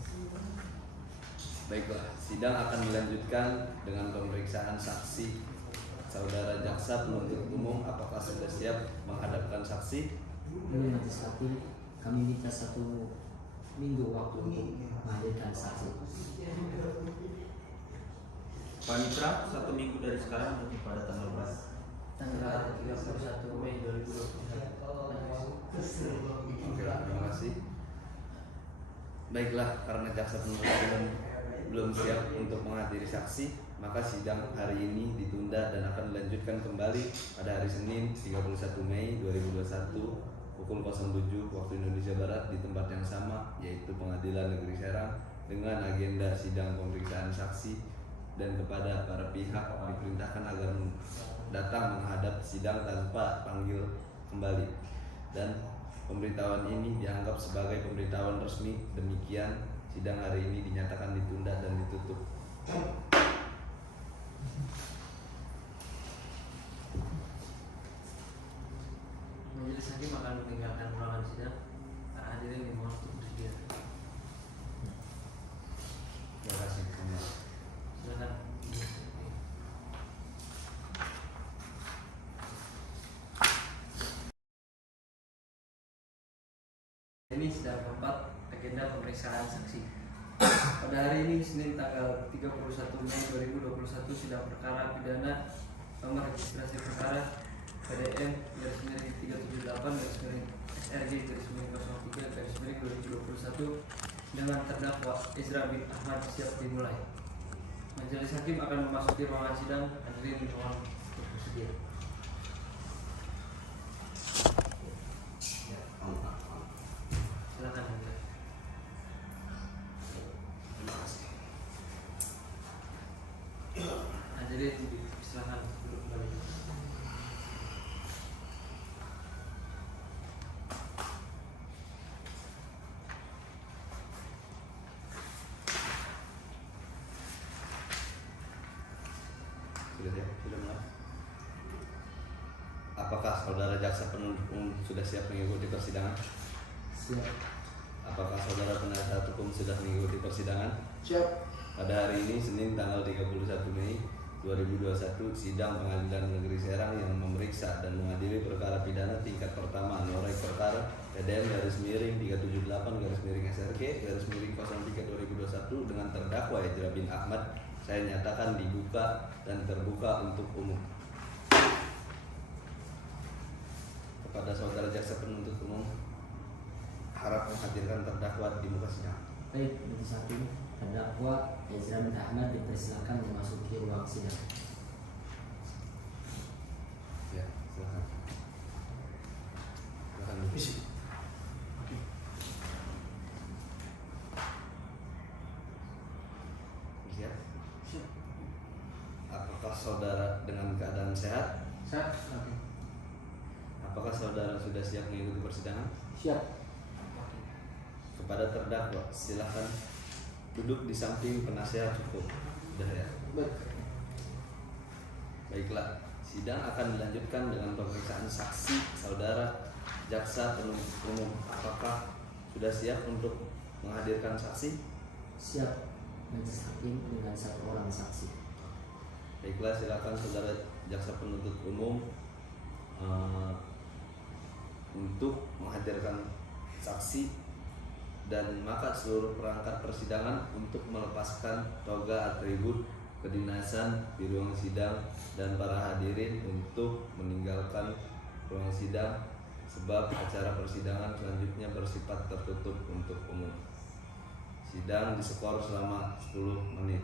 Baiklah, sidang akan dilanjutkan dengan pemeriksaan saksi. Saudara jaksa penuntut umum, apakah sudah siap menghadapkan saksi? Ini majelis hakim, kami minta 1 minggu waktu untuk menghadirkan saksi. Panitra 1 minggu dari sekarang berarti pada tanggal berapa? Tanggal 31 Mei 2021. Oke, terima kasih. Baiklah, karena jaksa penuntut umum belum siap untuk menghadiri saksi, maka sidang hari ini ditunda dan akan dilanjutkan kembali pada hari Senin 31 Mei 2021 pukul 07 waktu Indonesia Barat di tempat yang sama, yaitu Pengadilan Negeri Serang, dengan agenda sidang pemeriksaan saksi, dan kepada para pihak diperintahkan agar datang menghadap sidang tanpa panggil kembali. Dan pemberitahuan ini dianggap sebagai pemberitahuan resmi. Demikian, sidang hari ini dinyatakan ditunda dan ditutup. Majelis hakim akan meninggalkan ruangan sidang. Para hadirin dimohon untuk bersedia. Terima kasih. Silakan. Ini sidang keempat, agenda pemeriksaan saksi. Pada hari ini Senin tanggal 31 Mei 2021, sidang perkara pidana nomor registrasi perkara PDM /388/SRG/03/2021 dengan terdakwa Ezra bin Ahmad siap dimulai. Majelis hakim akan memasuki ruangan sidang. Hadirin dimohon untuk bersedia. Silakan. Hadirin silakan duduk kembali. Sudah siap? Sudah mulai? Apakah saudara jaksa penuntut umum sudah siap mengikuti persidangan? Siap. Apakah saudara penasihat hukum sudah mengikuti persidangan? Siap. Pada hari ini Senin tanggal 31 Mei 2021, sidang Pengadilan Negeri Serang yang memeriksa dan mengadili perkara pidana tingkat pertama norek perkara PDM /388/SRG/03/2021 dengan terdakwa Ezra bin Ahmad saya nyatakan dibuka dan terbuka untuk umum. Kepada saudara jaksa penuntut umum, harap menghadirkan terdakwa di muka sidang. Baik, majelis hakim, terdakwa Ezra bin Ahmad dipersilakan memasuki ruang sidang. Ya, silakan. Silakan. Siap? Apakah saudara dengan keadaan sehat? Saya silakan. Apakah saudara sudah siap mengikuti persidangan? Siap. Kepada terdakwa, silakan duduk di samping penasihat hukum. Sudah ya? Baik. Baiklah, sidang akan dilanjutkan dengan pemeriksaan saksi. Saudara jaksa penuntut umum, apakah sudah siap untuk menghadirkan saksi? Siap, majelis hakim, dengan 1 orang saksi. Baiklah, silakan saudara jaksa penuntut umum untuk menghadirkan saksi, dan maka seluruh perangkat persidangan untuk melepaskan toga atribut kedinasan di ruang sidang dan para hadirin untuk meninggalkan ruang sidang sebab acara persidangan selanjutnya bersifat tertutup untuk umum. Sidang diskor selama 10 menit.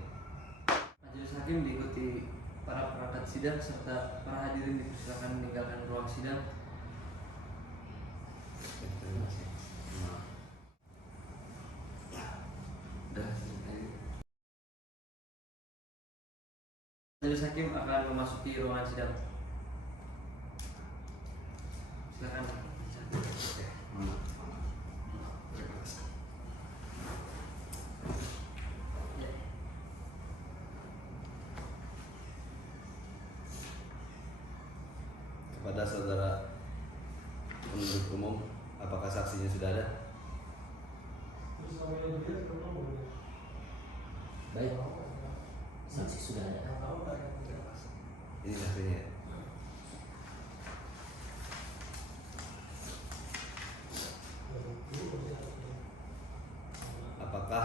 Majelis hakim diikuti para perangkat sidang serta para hadirin dipersilakan meninggalkan ruang sidang. Terima kasih. Majelis hakim akan memasuki ruangan sidang. Silakan. Ya. Kepada saudara penuntut umum, apakah saksinya sudah ada? Baik, saksi sudah ada. Ini saksinya. Apakah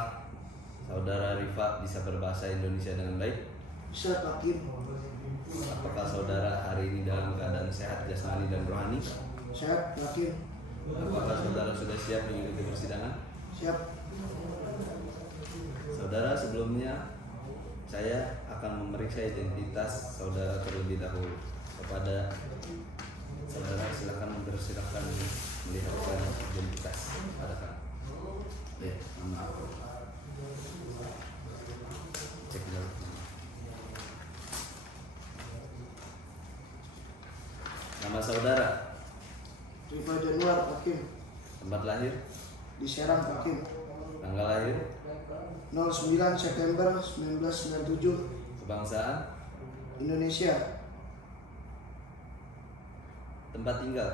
saudara Rifa bisa berbahasa Indonesia dengan baik? Bisa Pak Hakim. Apakah saudara hari ini dalam keadaan sehat jasmani dan rohani? Sehat Pak Hakim. Apakah saudara sudah siap mengikuti persidangan? Siap. Saudara, sebelumnya saya akan memeriksa identitas saudara terlebih dahulu. Kepada saudara, silakan mempersilahkan melihatkan identitas pada kan. Ya, maaf. Cek dulu. Nama saudara, Rifa Januar Pak Hakim. tempat lahir, Di Serang Pak Hakim. tanggal lahir, 09 September 1997. kebangsaan, Indonesia. tempat tinggal,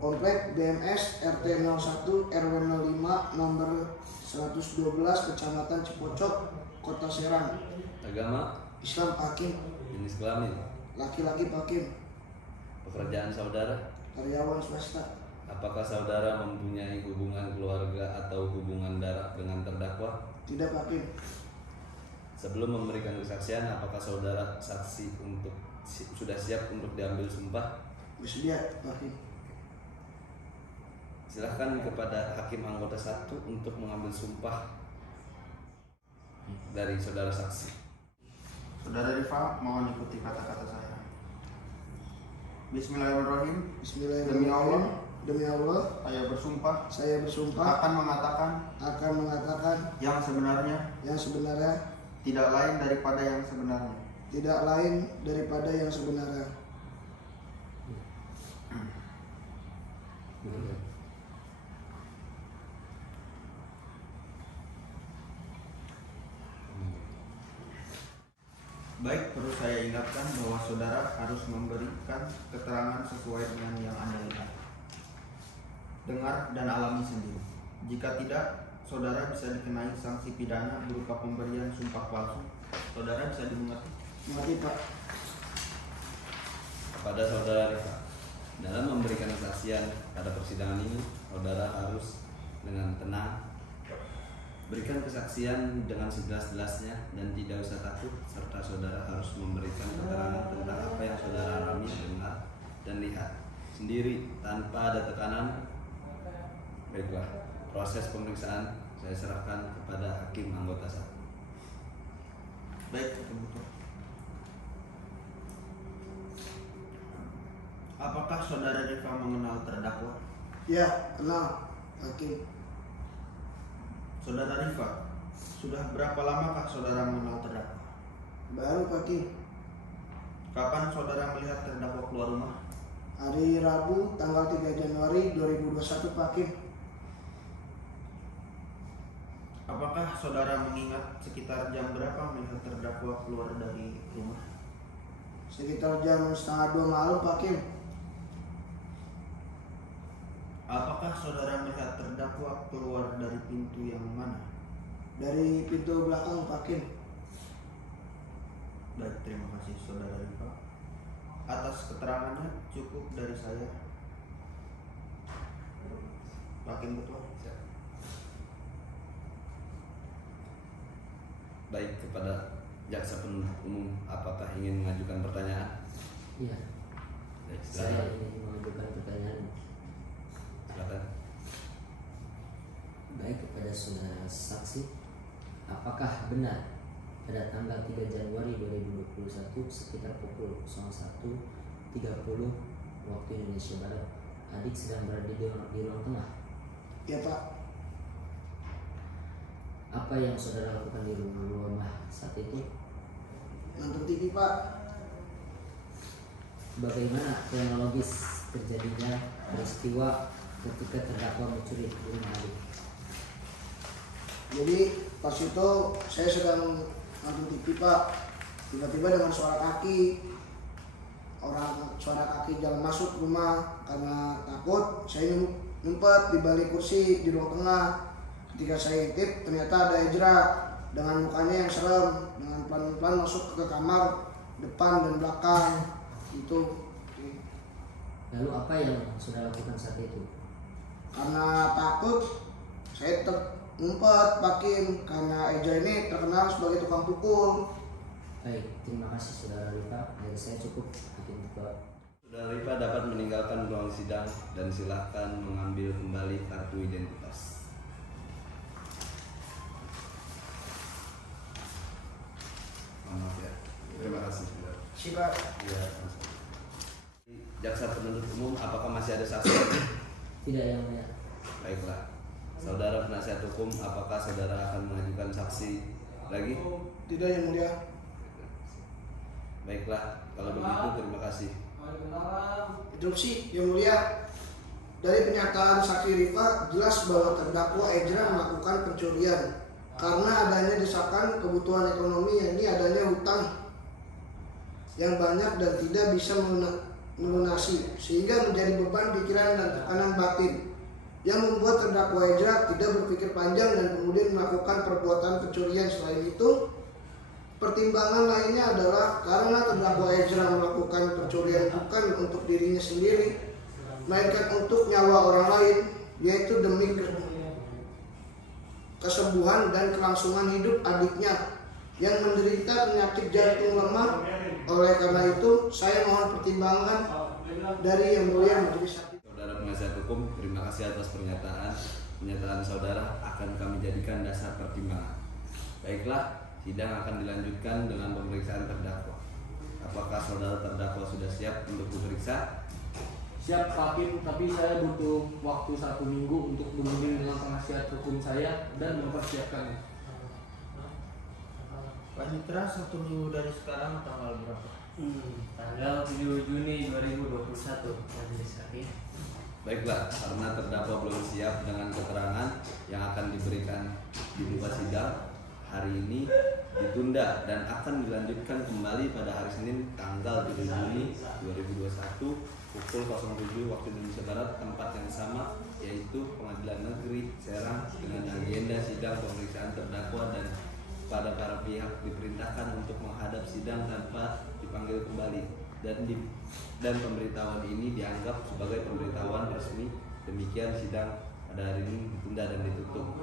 Komplek BMS RT 01 RW 05 nomor 112 Kecamatan Cipocok, Kota Serang. agama, Islam Pak Hakim. jenis kelamin, Laki-laki Pak Hakim. pekerjaan saudara. Karyawan swasta. Apakah saudara mempunyai hubungan keluarga atau hubungan darah dengan terdakwa? Tidak Pak Hakim. Sebelum memberikan kesaksian, apakah saudara saksi sudah siap untuk diambil sumpah? Bersedia Pak Hakim. Silahkan kepada hakim anggota 1 untuk mengambil sumpah dari saudara saksi. Saudara Rifa, mohon ikuti kata-kata saya. Bismillahirrahmanirrahim. Bismillahirrahmanirrahim. Demi Allah, Saya bersumpah saya bersumpah akan mengatakan akan mengatakan yang sebenarnya, yang sebenarnya, tidak lain daripada yang sebenarnya. tidak lain daripada yang sebenarnya. Baik, perlu saya ingatkan bahwa saudara harus memberikan keterangan sesuai dengan yang Anda lihat, dengar, dan alami sendiri. Jika tidak, saudara bisa dikenai sanksi pidana berupa pemberian sumpah palsu. Saudara bisa dimengerti. Mengerti Pak? Kepada saudara Rifa, dalam memberikan kesaksian pada persidangan ini, saudara harus dengan tenang berikan kesaksian dengan sejelas-jelasnya dan tidak usah takut, serta saudara harus memberikan keterangan tentang apa yang saudara alami, dengar, dan lihat sendiri tanpa ada tekanan. Baiklah, proses pemeriksaan saya serahkan kepada hakim anggota 1. Baik, betul. Apakah saudara Rifa mengenal terdakwa? Ya, kenal Hakim. Saudara Rifa, sudah berapa lamakah saudara mengenal terdakwa? Baru Pak Hakim. Kapan saudara melihat terdakwa keluar rumah? Hari Rabu tanggal 3 Januari 2021 Pak Hakim. Apakah saudara mengingat sekitar jam berapa melihat terdakwa keluar dari rumah? Sekitar jam 1:30 malam Pak Hakim. Apakah saudara melihat terdakwa keluar dari pintu yang mana? Dari pintu belakang Pak Hakim. Baik, terima kasih saudara Rifa. Atas keterangannya cukup dari saya. Hakim betul. Baik, kepada jaksa penuntut umum, apakah ingin mengajukan pertanyaan? Iya, Baik, saya silakan. ingin mengajukan pertanyaan Silakan. baik kepada saudara saksi. Apakah benar pada tanggal 3 Januari 2021 sekitar pukul 01.30 waktu Indonesia Barat, adik sedang berada di ruang tengah? Ya Pak. Apa yang saudara lakukan di rumah saat itu? Nonton TV Pak. Bagaimana kronologis terjadinya peristiwa ketika terdakwa mencuri di rumah adik? Jadi pas itu saya sedang nonton TV Pak. Tiba-tiba dengan suara kaki orang suara kaki jalan masuk rumah. Karena takut, saya ngumpet di balik kursi di ruang tengah. Ketika saya intip, ternyata ada Ezra dengan mukanya yang serem, dengan pelan-pelan masuk ke kamar depan dan belakang. Itu Lalu apa yang sudah lakukan saat itu? karena takut, saya ngumpet pakin karena Ezra ini terkenal sebagai tukang pukul. Baik, terima kasih Saudara Rifa. Dari saya cukup bikin buka. Saudara Rifa dapat meninggalkan ruang sidang dan silahkan mengambil kembali kartu identitas. Maaf ya, terima kasih. Siap. Ya, jaksa penuntut umum, apakah masih ada saksi? Tidak yang mulia. Baiklah, saudara penasihat hukum, apakah saudara akan mengajukan saksi lagi? Tidak yang mulia. Baiklah, kalau begitu terima kasih. Interupsi yang mulia. Dari pernyataan saksi Rifa jelas bahwa terdakwa Ezra melakukan pencurian karena adanya desakan kebutuhan ekonomi, yakni adanya hutang yang banyak dan tidak bisa melunasi, sehingga menjadi beban pikiran dan tekanan batin yang membuat terdakwa Ezra tidak berpikir panjang dan kemudian melakukan perbuatan pencurian. Selain itu, pertimbangan lainnya adalah karena terdakwa Ezra melakukan pencurian bukan untuk dirinya sendiri, melainkan untuk nyawa orang lain, yaitu demi kesembuhan dan kelangsungan hidup adiknya yang menderita penyakit jantung lemah. Oleh karena itu, saya mohon pertimbangan dari Yang Mulia Majelis Hakim. Saudara penasihat hukum, terima kasih atas pernyataan saudara akan kami jadikan dasar pertimbangan. Baiklah, sidang akan dilanjutkan dengan pemeriksaan terdakwa. Apakah saudara terdakwa sudah siap untuk diperiksa? Siap Hakim, tapi saya butuh waktu 1 minggu untuk berunding dengan penasihat hukum saya dan mempersiapkannya. Panitera 1 minggu dari sekarang tanggal berapa? Tanggal 7 Juni 2021 Majelis Hakim. Baiklah, karena terdakwa belum siap dengan keterangan yang akan diberikan di muka sidang, hari ini ditunda dan akan dilanjutkan kembali pada hari Senin tanggal 7 Juni 2021 pukul 07 waktu Indonesia Barat, tempat yang sama, yaitu Pengadilan Negeri Serang, dengan agenda sidang pemeriksaan terdakwa dan pada para pihak diperintahkan untuk menghadap sidang tanpa dipanggil kembali, dan pemberitahuan ini dianggap sebagai pemberitahuan resmi. Demikian sidang pada hari ini ditunda dan ditutup.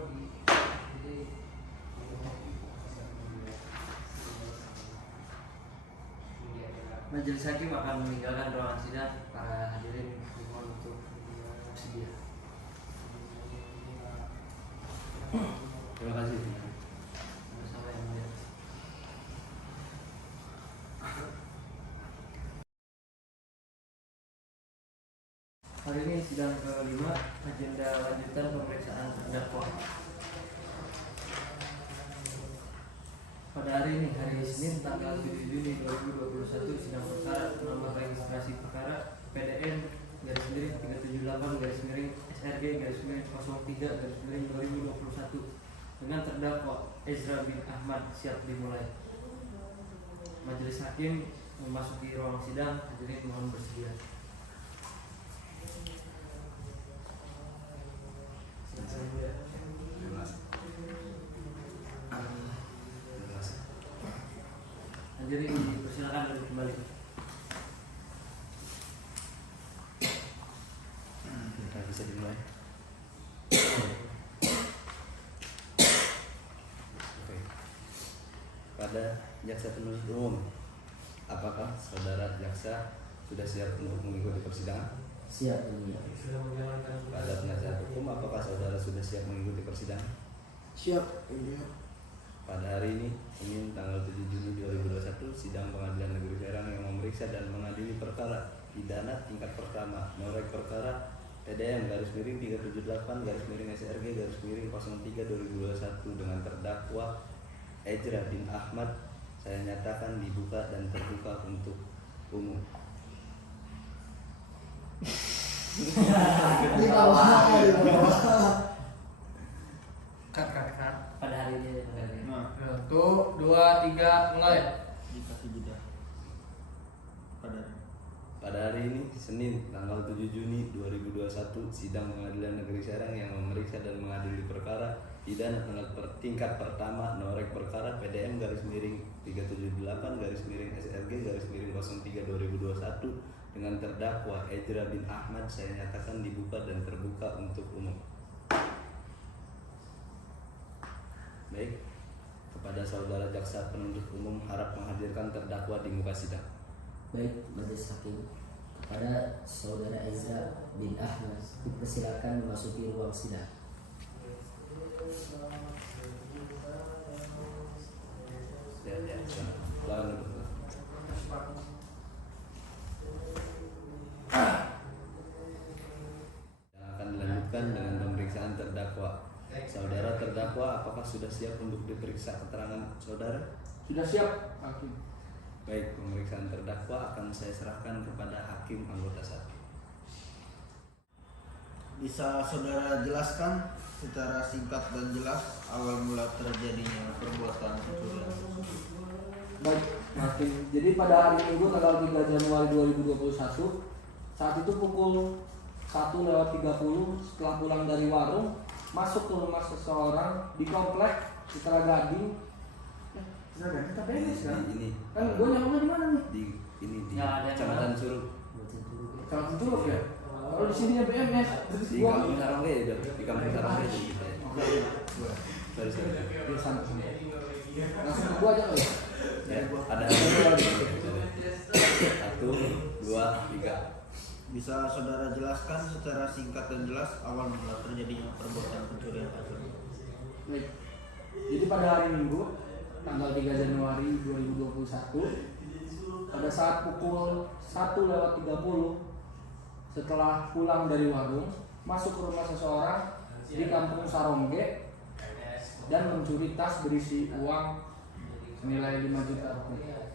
Majelis Hakim akan meninggalkan ruangan sidang. Para hadirin mohon untuk bersedia. Terima kasih. Bersama Yang Mulia. Hari ini sidang ke-5, agenda lanjutan pemeriksaan terdakwa. Pada hari ini, hari Senin tanggal 7 Juni 2021, sidang perkara nomor registrasi perkara PDN /378/SRG/03/2021 dengan terdakwa Ezra bin Ahmad siap dimulai. Majelis Hakim memasuki ruang sidang. Hadirin mohon bersedia. Hadirin dipersilakan duduk kembali. Kita bisa dimulai. Oke. Pada jaksa penuntut umum, apakah saudara jaksa sudah siap untuk mengikuti persidangan? Siap yang mulia. Pada penasihat hukum, apakah saudara sudah siap mengikuti persidangan? Siap yang mulia. Pada hari ini, Senin tanggal 7 Juni 2021, sidang Pengadilan Negeri Serang yang memeriksa dan mengadili perkara pidana tingkat pertama, norek perkara PDM /378/SRG/03/2021 dengan terdakwa Ezra bin Ahmad, saya nyatakan dibuka dan terbuka untuk umum. Di bawah. Kat. Pada hari ini. Nah, 1, 2, 3, mulai. dikasih jeda pada Pada hari ini, Senin, tanggal 7 Juni 2021, sidang Pengadilan Negeri Serang yang memeriksa dan mengadili perkara pidana tingkat pertama norek perkara PDM garis miring 378 garis miring SRG garis miring 03 2021 dengan terdakwa Ezra bin Ahmad saya nyatakan dibuka dan terbuka untuk umum. Baik, kepada saudara jaksa penuntut umum harap menghadirkan terdakwa di muka sidang. Baik, majelis hakim, kepada saudara Ezra bin Ahmad dipersilakan memasuki ruang sidang. Ya, silakan duduk. Yang akan dilanjutkan dengan pemeriksaan terdakwa. Saudara terdakwa, apakah sudah siap untuk diperiksa keterangan saudara? Sudah siap, hakim. Baik, pemeriksaan terdakwa akan saya serahkan kepada hakim anggota satu. Bisa saudara jelaskan secara singkat dan jelas awal mula terjadinya perbuatan pencurian tersebut? Baik, hakim. Jadi pada hari Minggu tanggal 3 Januari 2021, saat itu pukul 1:30 setelah pulang dari warung, masuk ke rumah seseorang di komplek Citra Gading. Citra Gading tak beres kan? Ini Kan gue nyamuknya di mana nih? di Ya, ada Kecamatan Curug. Kecamatan Curug ya. Kalau di sini BMS, Di Kampung Sarongge ya, di Kampung Sarongge jadi kita. Oke. Sorry. Ya santai. Langsung ke gua aja kali. Ya, ada 1, 2, 3. Bisa saudara jelaskan secara singkat dan jelas awal mula terjadinya perbuatan pencurian tersebut? Baik. Jadi pada hari Minggu tanggal 3 Januari 2021 pada saat pukul 1:30 setelah pulang dari warung masuk ke rumah seseorang di Kampung Sarongge dan mencuri tas berisi uang senilai 5 juta rupiah.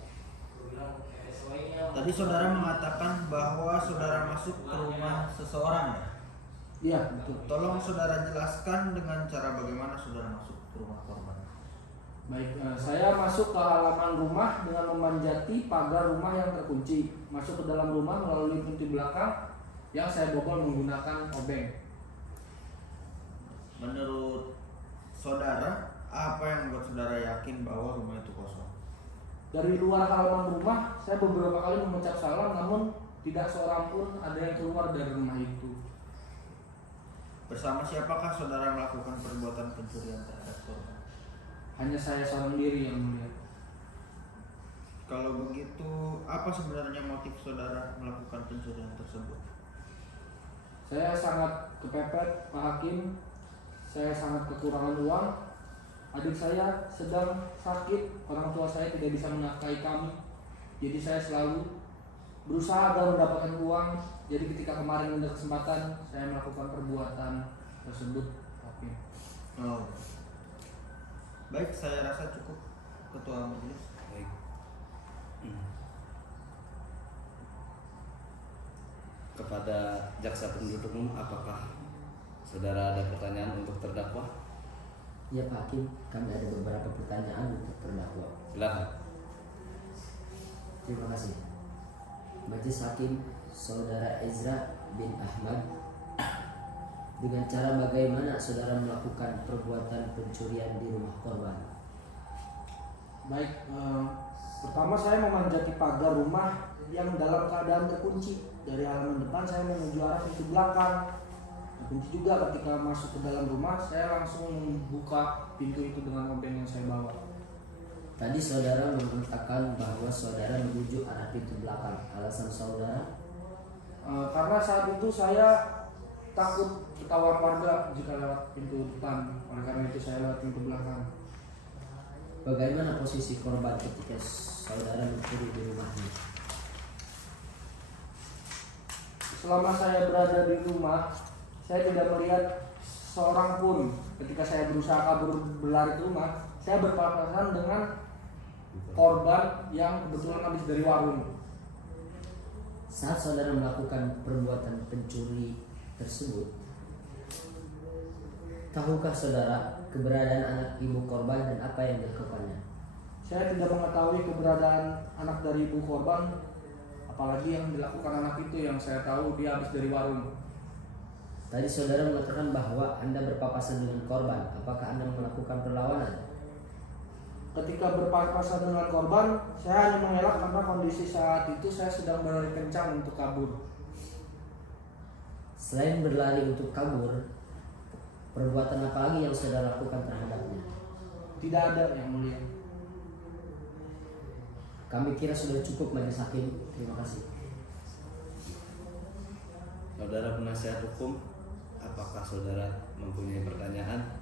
Tadi saudara mengatakan bahwa saudara masuk ke rumah seseorang ya? Iya, betul. Tolong saudara jelaskan dengan cara bagaimana saudara masuk ke rumah korban. Baik, saya masuk ke halaman rumah dengan memanjati pagar rumah yang terkunci. Masuk ke dalam rumah melalui pintu belakang yang saya bobol menggunakan obeng. Menurut saudara, apa yang membuat saudara yakin bahwa rumah itu kosong? Dari luar halaman rumah, saya beberapa kali mengucap salam, namun tidak seorang pun ada yang keluar dari rumah itu. Bersama siapakah saudara melakukan perbuatan pencurian terhadap korban? Hanya saya seorang diri yang melihat. Kalau begitu, apa sebenarnya motif saudara melakukan pencurian tersebut? Saya sangat kepepet, Pak Hakim. Saya sangat kekurangan uang. Adik saya sedang sakit, orang tua saya tidak bisa menafkahi kami. Jadi saya selalu berusaha agar mendapatkan uang. Jadi ketika kemarin ada kesempatan, saya melakukan perbuatan tersebut, Hakim. Oh. Baik, saya rasa cukup, Ketua Majelis. Baik. Kepada jaksa penuntut umum, apakah saudara ada pertanyaan untuk terdakwa? Ya Pak Hakim, kami ada beberapa pertanyaan untuk terdakwa. Silakan. Terima kasih. Majelis Hakim, saudara Ezra bin Ahmad, dengan cara bagaimana saudara melakukan perbuatan pencurian di rumah korban? Baik, pertama saya memanjati pagar rumah yang dalam keadaan terkunci. Dari halaman depan saya menuju arah pintu belakang. Terkunci juga ketika masuk ke dalam rumah, saya langsung membuka pintu itu dengan obeng yang saya bawa. Tadi saudara mengatakan bahwa saudara menuju arah pintu belakang. Alasan saudara? Karena saat itu saya takut ketahuan warga jika lewat pintu depan. Oleh karena itu saya lewat pintu belakang. Bagaimana posisi korban ketika saudara mencuri di rumahnya? Selama saya berada di rumah, saya tidak melihat seorang pun. Ketika saya berusaha kabur berlari ke rumah, saya berpapasan dengan korban yang kebetulan habis dari warung. Saat saudara melakukan perbuatan pencuri tersebut, tahukah saudara keberadaan anak ibu korban dan apa yang dilakukannya? Saya tidak mengetahui keberadaan anak dari ibu korban. Apalagi yang dilakukan anak itu yang saya tahu dia habis dari warung. Tadi saudara mengatakan bahwa Anda berpapasan dengan korban. Apakah Anda melakukan perlawanan? Ketika berpapasan dengan korban, saya hanya mengelak karena kondisi saat itu saya sedang berlari kencang untuk kabur. Selain berlari untuk kabur, perbuatan apa lagi yang saudara lakukan terhadapnya? Tidak ada, yang mulia. Kami kira sudah cukup majelis hakim. Terima kasih. Saudara penasihat hukum, apakah saudara mempunyai pertanyaan?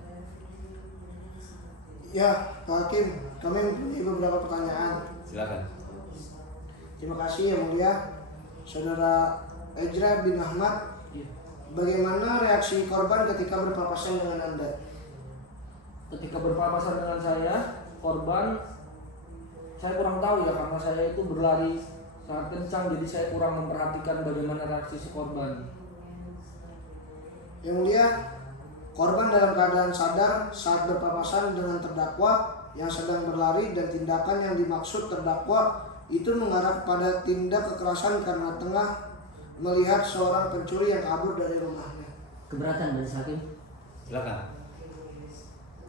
Ya, Pak Hakim, kami mempunyai beberapa pertanyaan. Silakan. Terima kasih yang mulia. Saudara Ezra bin Ahmad, bagaimana reaksi korban ketika berpapasan dengan Anda? Ketika berpapasan dengan saya, korban, saya kurang tahu ya karena saya itu berlari sangat kencang, jadi saya kurang memperhatikan bagaimana reaksi si korban. Yang mulia, korban dalam keadaan sadar saat berpapasan dengan terdakwa yang sedang berlari dan tindakan yang dimaksud terdakwa itu mengarah pada tindak kekerasan karena tengah melihat seorang pencuri yang kabur dari rumahnya. Keberatan majelis hakim. Silakan.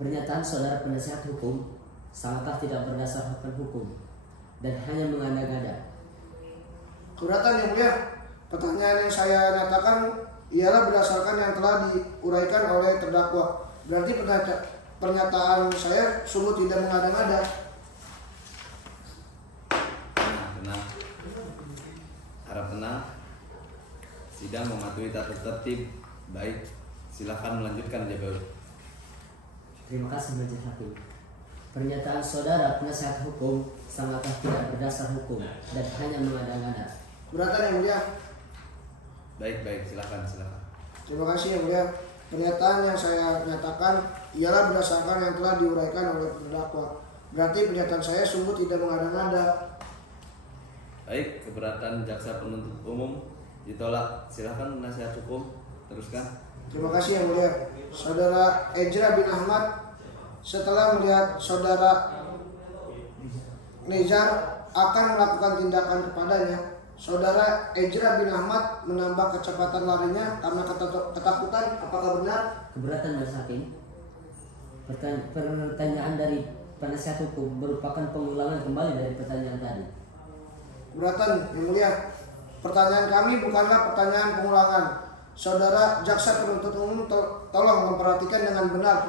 Pernyataan saudara penasihat hukum sangatlah tidak berdasarkan hukum dan hanya mengada-ngada. Keberatan yang mulia, pertanyaan yang saya nyatakan ialah berdasarkan yang telah diuraikan oleh terdakwa. Berarti pernyataan saya sungguh tidak mengada-ngada. Tenang. Harap tenang. Sidang mematuhi tata tertib. Baik, silakan melanjutkan Jabawi. Terima kasih majelis hakim. Pernyataan saudara penasihat hukum sangatlah tidak berdasar hukum dan hanya mengada-ngada. Keberatan yang mulia. Baik, silakan. Terima kasih yang mulia. Pernyataan yang saya nyatakan ialah berdasarkan yang telah diuraikan oleh terdakwa. Berarti pernyataan saya sungguh tidak mengada-ngada. Baik, keberatan jaksa penuntut umum ditolak. Silakan penasihat hukum teruskan. Terima kasih yang mulia. Saudara Ezra bin Ahmad, setelah melihat saudara Nezar akan melakukan tindakan kepadanya, saudara Ezra bin Ahmad menambah kecepatan larinya karena ketakutan. Apakah benar? Keberatan majelis hakim. Pertanyaan dari penasihat hukum merupakan pengulangan kembali dari pertanyaan tadi. Keberatan yang mulia. Pertanyaan kami bukanlah pertanyaan pengulangan. Saudara jaksa penuntut umum tolong memperhatikan dengan benar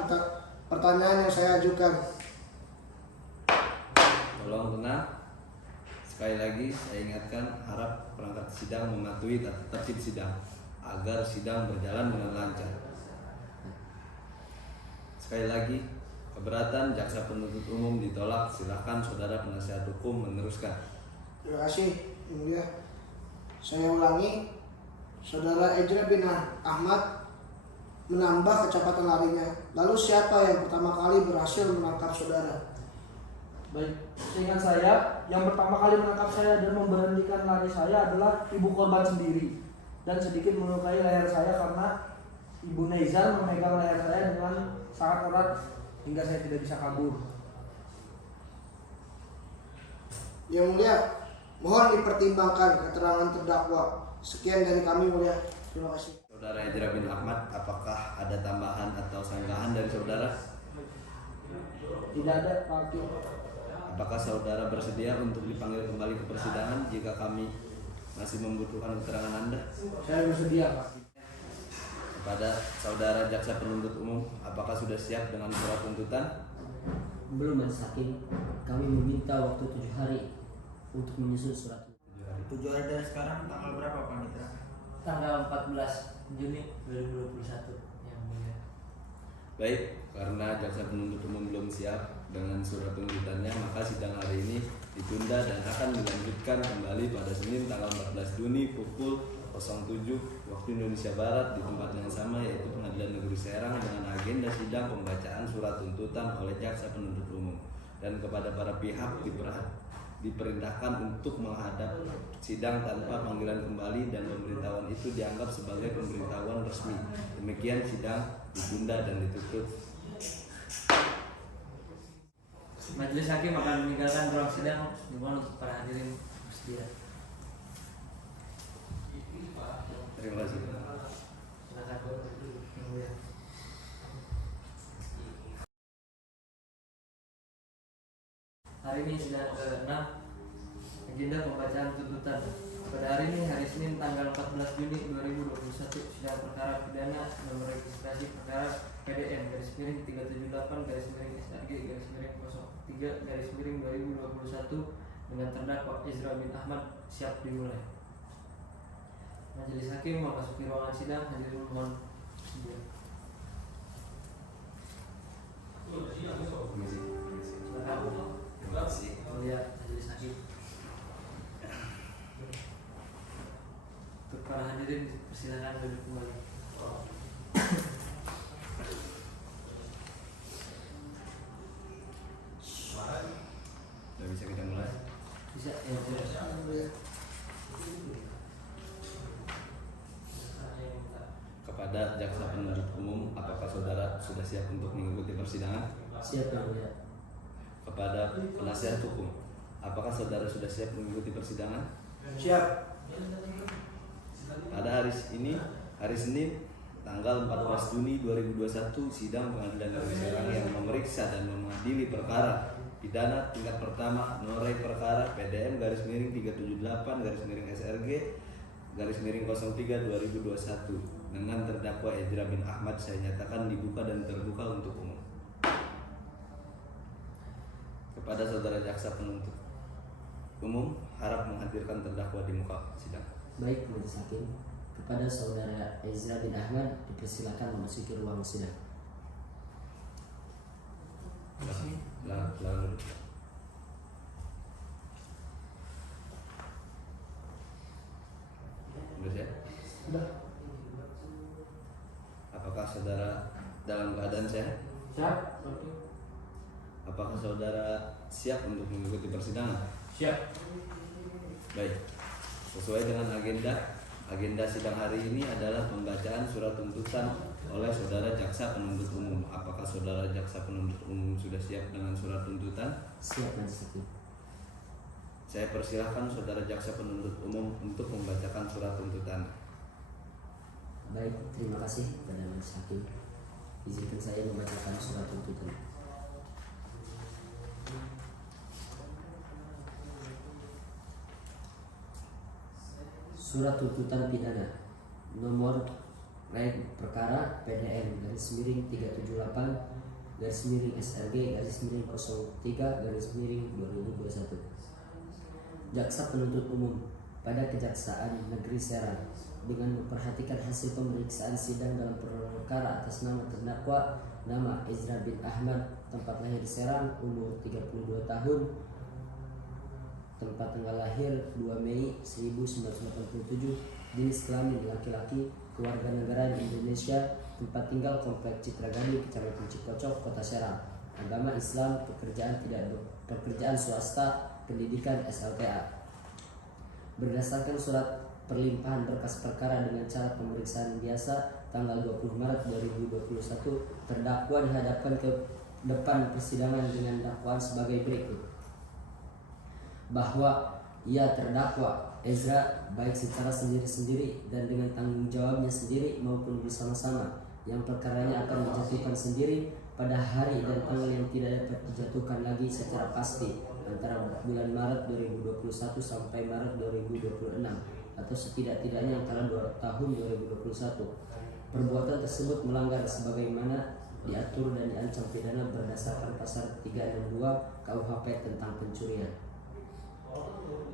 pertanyaan yang saya ajukan. Tolong tenang. Sekali lagi saya ingatkan, harap perangkat sidang mematuhi tata tertib sidang agar sidang berjalan dengan lancar. Sekali lagi, keberatan jaksa penuntut umum ditolak. Silakan saudara penasihat hukum meneruskan. Terima kasih yang mulia. Saya ulangi, saudara Ezra bin Ahmad menambah kecepatan larinya. Lalu siapa yang pertama kali berhasil menangkap saudara? Baik, seingat saya, yang pertama kali menangkap saya dan memberhentikan lari saya adalah ibu korban sendiri dan sedikit melukai leher saya karena ibu Nezar memegang leher saya dengan sangat erat hingga saya tidak bisa kabur. Yang mulia, mohon dipertimbangkan keterangan terdakwa. Sekian dari kami, mulia. Terima kasih. Saudara Ezra bin Ahmad, apakah ada tambahan atau sanggahan dari saudara? Tidak ada, Pak Hakim. Apakah saudara bersedia untuk dipanggil kembali ke persidangan jika kami masih membutuhkan keterangan Anda? Saya bersedia, Pak. Kepada saudara jaksa penuntut umum, apakah sudah siap dengan surat tuntutan? Belum majelis hakim. Kami meminta waktu 7 hari untuk menyusun surat. 7 hari dari sekarang tanggal berapa Pak Mitra? Tanggal 14 Juni 2021 yang mulia. Baik, karena jaksa penuntut umum belum siap dengan surat tuntutannya, maka sidang hari ini ditunda dan akan dilanjutkan kembali pada Senin tanggal 14 Juni pukul 07 waktu Indonesia Barat di tempat yang sama, yaitu Pengadilan Negeri Serang, dengan agenda sidang pembacaan surat tuntutan oleh jaksa penuntut umum. Dan kepada para pihak diperintahkan untuk menghadap sidang tanpa panggilan kembali dan pemberitahuan itu dianggap sebagai pemberitahuan resmi. Demikian sidang ditunda dan ditutup. Majelis hakim akan meninggalkan ruang sidang. Dimohon untuk para hadirin bersedia. Terima kasih. Silakan Yang Mulia. Hari ini sidang ke-6, agenda pembacaan tuntutan. Pada hari ini, hari Senin tanggal 14 Juni 2021, sidang perkara pidana nomor registrasi perkara PDN /3/03/03/2021 dengan terdakwa Ezra bin Ahmad siap dimulai. Majelis Hakim memasuki ruangan sidang. Hadirin mohon sedia. Silakan. Terima kasih. Mulia Majelis Hakim. Untuk para hadirin persilakan duduk kembali. Sudah bisa kita mulai. Bisa ya, boleh. Kepada jaksa penuntut umum, apakah saudara sudah siap untuk mengikuti persidangan? Siap Yang Mulia. Kepada penasihat hukum, apakah saudara sudah siap mengikuti persidangan? Siap. Pada hari ini, hari Senin, tanggal 14 Juni 2021, sidang Pengadilan Negeri Serang yang memeriksa dan mengadili perkara pidana tingkat pertama norek perkara PDM /SRG/03/2021 dengan terdakwa Ezra bin Ahmad saya nyatakan dibuka dan terbuka untuk umum. Kepada saudara jaksa penuntut umum, harap menghadirkan terdakwa di muka sidang. Baik Majelis Hakim, kepada saudara Ezra bin Ahmad dipersilakan memasuki ruang sidang. Lalu udah ya? Sudah. Apakah saudara dalam keadaan sehat? Siap. Apakah saudara siap untuk mengikuti persidangan? Siap. Baik, sesuai dengan agenda sidang hari ini adalah pembacaan surat tuntutan oleh saudara jaksa penuntut umum. Apakah saudara jaksa penuntut umum sudah siap dengan surat tuntutan? Siap Majelis Hakim. Saya persilahkan saudara jaksa penuntut umum untuk membacakan surat tuntutan. Baik, terima kasih kepada Majelis Hakim. Izinkan saya membacakan surat tuntutan. Surat tuntutan pidana nomor reg perkara PDN /SRG/03/2021. Jaksa penuntut umum pada Kejaksaan Negeri Serang dengan memperhatikan hasil pemeriksaan sidang dalam perkara atas nama terdakwa nama Ezra bin Ahmad, tempat lahir di Serang, umur 32 tahun, tempat tanggal lahir 2 Mei 1987, jenis kelamin laki-laki, kewarganegaraan Indonesia, tempat tinggal Komplek Citra Gadi, Kecamatan Cikocok, Kota Serang, agama Islam, pekerjaan swasta, pendidikan SLTA. Berdasarkan surat perlimpahan berkas perkara dengan cara pemeriksaan biasa tanggal 20 Maret 2021, terdakwa dihadapkan ke depan persidangan dengan dakwaan sebagai berikut: bahwa ia terdakwa Ezra baik secara sendiri-sendiri dan dengan tanggung jawabnya sendiri maupun bersama-sama yang perkaranya akan dijatuhkan sendiri pada hari dan tanggal yang tidak dapat dijatuhkan lagi secara pasti antara bulan Maret 2021 sampai Maret 2026 atau setidak-tidaknya antara 2 tahun 2021. Perbuatan tersebut melanggar sebagaimana diatur dan diancam pidana berdasarkan pasal 362 KUHP tentang pencurian.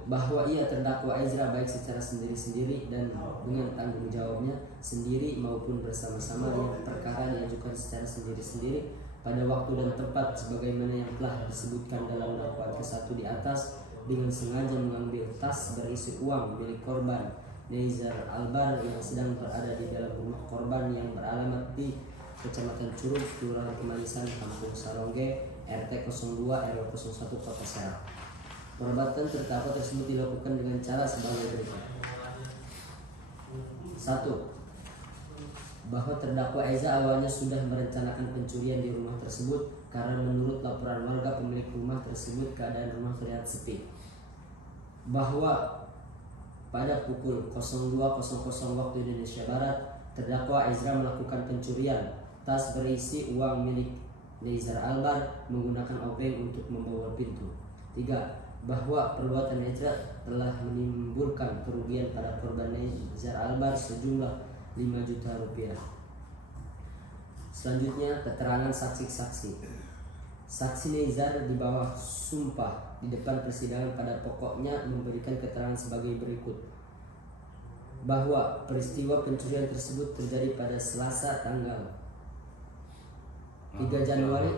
Bahwa ia terdakwa Ezra baik secara sendiri-sendiri dan dengan tanggung jawabnya sendiri maupun bersama-sama yang perkara diajukan secara sendiri-sendiri pada waktu dan tempat sebagaimana yang telah disebutkan dalam dakwaan ke-1 di atas, dengan sengaja mengambil tas berisi uang milik korban Neizar Albar yang sedang berada di dalam rumah korban yang beralamat di Kecamatan Curug, Kelurahan Kemanisan, Kampung Sarongge, RT 02 RW 01 Kota Serang. Perbuatan terdakwa tersebut dilakukan dengan cara sebagai berikut: 1. Bahwa terdakwa Eza awalnya sudah merencanakan pencurian di rumah tersebut karena menurut laporan warga pemilik rumah tersebut keadaan rumah terlihat sepi. Bahwa pada pukul 02.00 waktu Indonesia Barat, terdakwa Ezra melakukan pencurian tas berisi uang milik Neizar Albar menggunakan obeng untuk membobol pintu. 3. Bahwa perbuatan Ezra telah menimbulkan kerugian pada korban Neizar Albar sejumlah 5 juta rupiah. Selanjutnya, keterangan saksi-saksi. Saksi Neizar di bawah sumpah di depan persidangan pada pokoknya memberikan keterangan sebagai berikut. Bahwa peristiwa pencurian tersebut terjadi pada Selasa tanggal 3 Januari